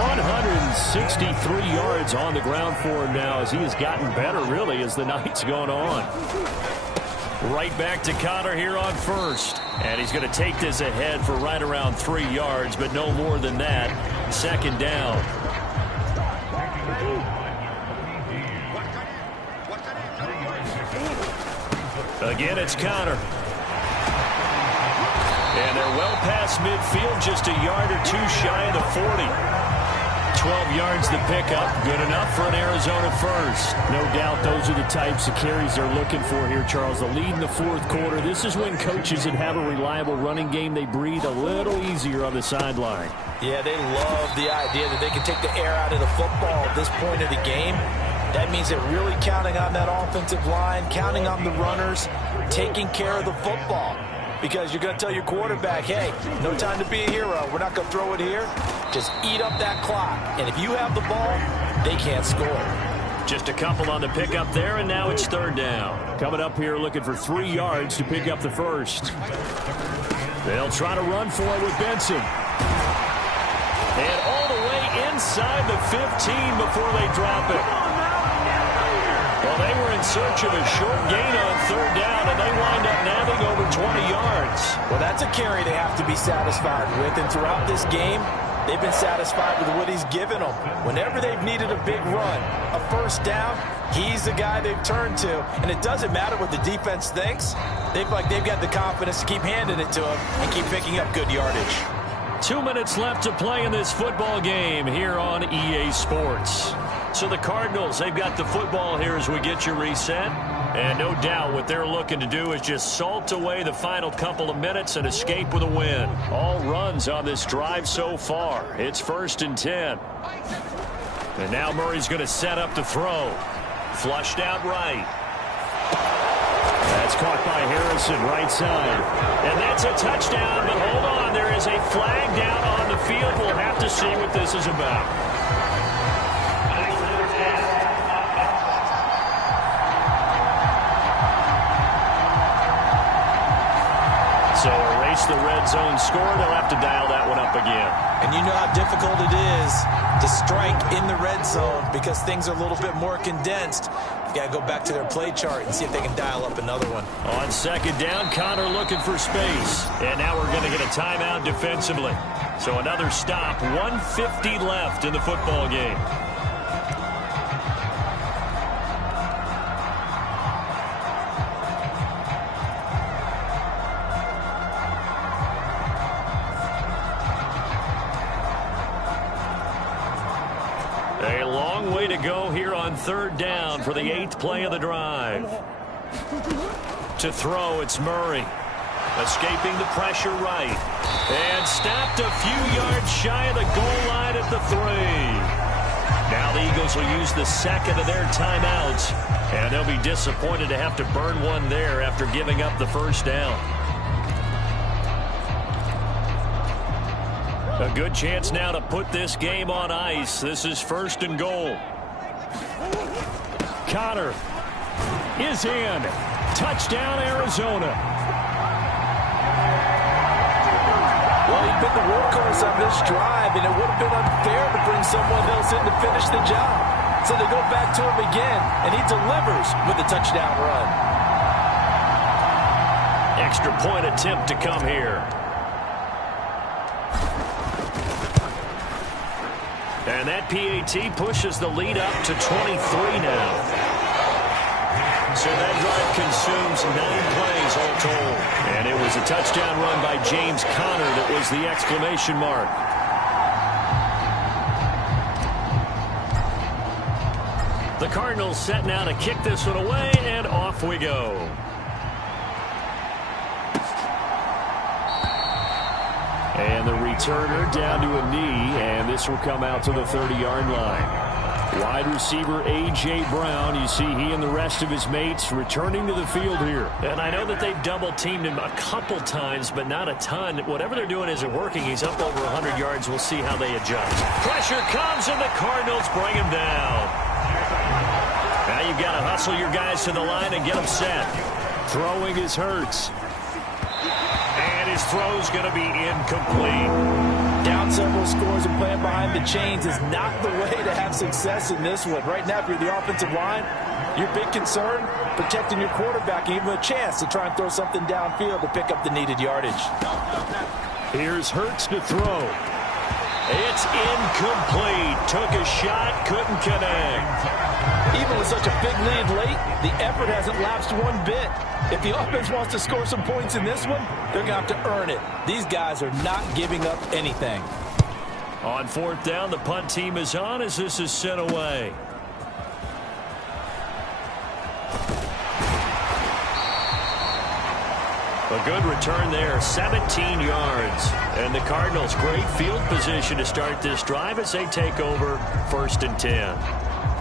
163 yards on the ground for him now as he has gotten better, really, as the night's gone on. Right back to Connor here on first. And he's going to take this ahead for right around 3 yards, but no more than that. Second down. Again, it's Connor. And they're well past midfield, just a yard or 2 shy of the 40. 12 yards the pickup, good enough for an Arizona first. No doubt those are the types of carries they're looking for here, Charles. The lead in the fourth quarter. This is when coaches that have a reliable running game, they breathe a little easier on the sideline. Yeah, they love the idea that they can take the air out of the football at this point of the game. That means they're really counting on that offensive line, counting on the runners, taking care of the football. Because you're going to tell your quarterback, hey, no time to be a hero. We're not going to throw it here. Just eat up that clock. And if you have the ball, they can't score. Just a couple on the pickup there, and now it's third down. Coming up here looking for 3 yards to pick up the first. They'll try to run for it with Benson. And all the way inside the 15 before they drop it. Well, they were in search of a short gain on third down, and they wind up nabbing over 20 yards. Well, that's a carry they have to be satisfied with. And throughout this game, they've been satisfied with what he's given them. Whenever they've needed a big run, a first down, he's the guy they've turned to. And it doesn't matter what the defense thinks. They've got the confidence to keep handing it to him and keep picking up good yardage. 2 minutes left to play in this football game here on EA Sports. So the Cardinals, they've got the football here as we get you reset. And no doubt what they're looking to do is just salt away the final couple of minutes and escape with a win. All runs on this drive so far. It's 1st and 10. And now Murray's going to set up to throw. Flushed out right. That's caught by Harrison, right side. And that's a touchdown, but hold on. There is a flag down on the field. We'll have to see what this is about. So erase the red zone score. They'll have to dial that one up again. And you know how difficult it is to strike in the red zone because things are a little bit more condensed. You got to go back to their play chart and see if they can dial up another one. On second down, Connor looking for space. And now we're going to get a timeout defensively. So another stop. 1:50 left in the football game. A long way to go here on third down for the 8th play of the drive. To throw, it's Murray. Escaping the pressure right. And stopped a few yards shy of the goal line at the 3. Now the Eagles will use the second of their timeouts. And they'll be disappointed to have to burn one there after giving up the first down. A good chance now to put this game on ice. This is 1st and goal. Connor is in. Touchdown, Arizona. Well, he's been the workhorse on this drive, and it would have been unfair to bring someone else in to finish the job. So they go back to him again, and he delivers with a touchdown run. Extra point attempt to come here. And that PAT pushes the lead up to 23 now. So that drive consumes 9 plays all told. And it was a touchdown run by James Conner that was the exclamation mark. The Cardinals set now to kick this one away, and off we go. And the returner down to a knee, and this will come out to the 30-yard line. Wide receiver A.J. Brown, you see he and the rest of his mates returning to the field here. And I know that they've double-teamed him a couple times, but not a ton. Whatever they're doing isn't working. He's up over 100 yards. We'll see how they adjust. Pressure comes, and the Cardinals bring him down. Now you've got to hustle your guys to the line and get them set. Throwing is Hurts. And his throw's going to be incomplete. Down several scores and playing behind the chains is not the way to have success in this one. Right now, if you're the offensive line, your big concern, protecting your quarterback, and give him a chance to try and throw something downfield to pick up the needed yardage. Here's Hurts to throw. It's incomplete. Took a shot, couldn't connect. Even with such a big lead late, the effort hasn't lapsed one bit. If the offense wants to score some points in this one, they're going to have to earn it. These guys are not giving up anything. On fourth down, the punt team is on as this is sent away. A good return there, 17 yards. And the Cardinals, great field position to start this drive as they take over 1st and 10.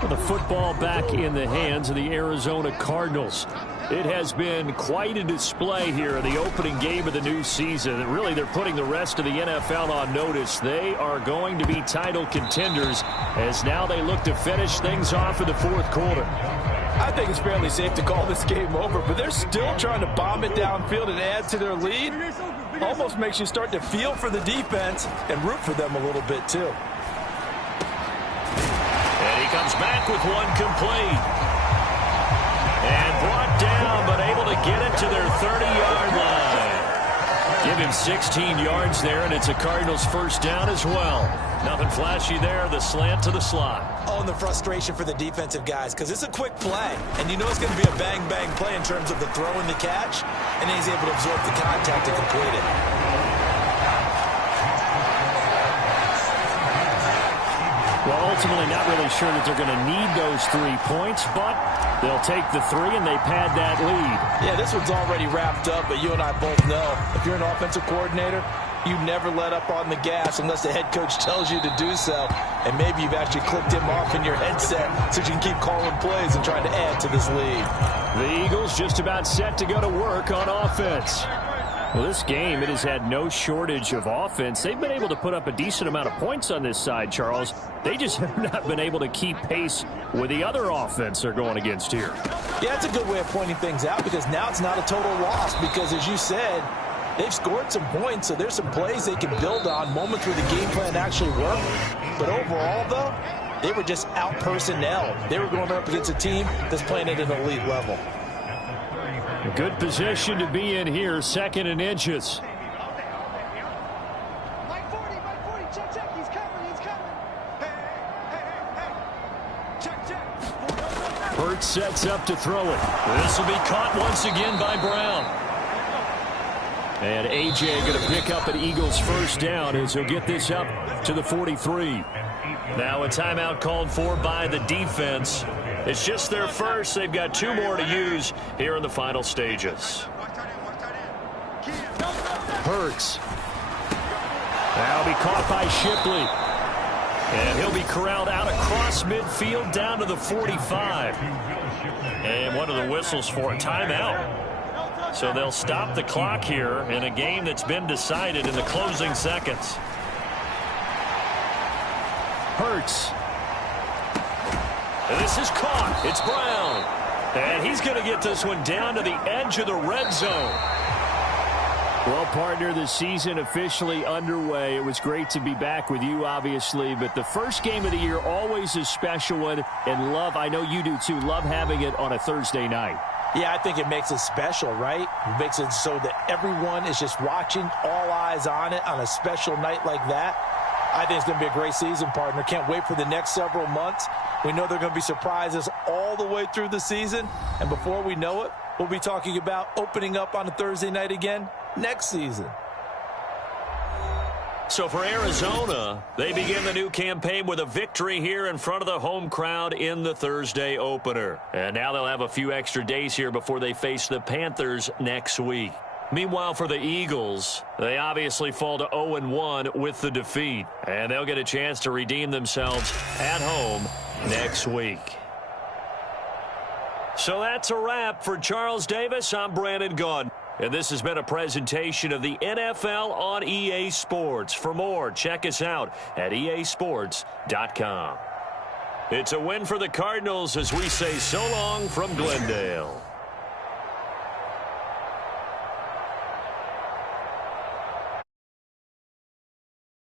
The football back in the hands of the Arizona Cardinals. It has been quite a display here in the opening game of the new season. And really, they're putting the rest of the NFL on notice. They are going to be title contenders as now they look to finish things off in the fourth quarter. I think it's fairly safe to call this game over, but they're still trying to bomb it downfield and add to their lead. Almost makes you start to feel for the defense and root for them a little bit, too. And he comes back with one complete. And brought down, but able to get it to their 30-yard line. Give him 16 yards there, and it's a Cardinals first down as well. Nothing flashy there, the slant to the slot. Oh, and the frustration for the defensive guys, because it's a quick play, and you know it's going to be a bang-bang play in terms of the throw and the catch, and then he's able to absorb the contact and complete it. Well, ultimately not really sure that they're going to need those 3 points, but they'll take the 3 and they pad that lead. Yeah, this one's already wrapped up, but you and I both know if you're an offensive coordinator, you never let up on the gas unless the head coach tells you to do so. And maybe you've actually clicked him off in your headset so you can keep calling plays and trying to add to this lead. The Eagles just about set to go to work on offense. Well, this game, it has had no shortage of offense. They've been able to put up a decent amount of points on this side, Charles. They just have not been able to keep pace with the other offense they're going against here. Yeah, it's a good way of pointing things out because now it's not a total loss because, as you said, they've scored some points, so there's some plays they can build on, moments where the game plan actually worked. But overall, though, they were just out-personnel. They were going up against a team that's playing at an elite level. A good position to be in here, 2nd and inches. Mike 40, check, he's coming. Hey, check. Hurts sets up to throw it. This will be caught once again by Brown. And A.J. going to pick up an Eagles first down as he'll get this up to the 43. Now a timeout called for by the defense. It's just their first. They've got 2 more to use here in the final stages. Hurts. That'll be caught by Shipley. And he'll be corralled out across midfield down to the 45. And what are the whistles for? A timeout. So they'll stop the clock here in a game that's been decided in the closing seconds. Hurts. And this is caught. It's Brown. And he's going to get this one down to the edge of the red zone. Well, partner, the season officially underway. It was great to be back with you, obviously, but the first game of the year always a special one. And love, I know you do too, love having it on a Thursday night. Yeah, I think it makes it special, right? It makes it so that everyone is just watching, all eyes on it on a special night like that. I think it's going to be a great season, partner. Can't wait for the next several months. We know there are going to be surprises all the way through the season. And before we know it, we'll be talking about opening up on a Thursday night again next season. So for Arizona, they begin the new campaign with a victory here in front of the home crowd in the Thursday opener. And now they'll have a few extra days here before they face the Panthers next week. Meanwhile, for the Eagles, they obviously fall to 0-1 with the defeat, and they'll get a chance to redeem themselves at home next week. So that's a wrap. For Charles Davis, I'm Brandon Gaudin, and this has been a presentation of the NFL on EA Sports. For more, check us out at easports.com. It's a win for the Cardinals as we say so long from Glendale.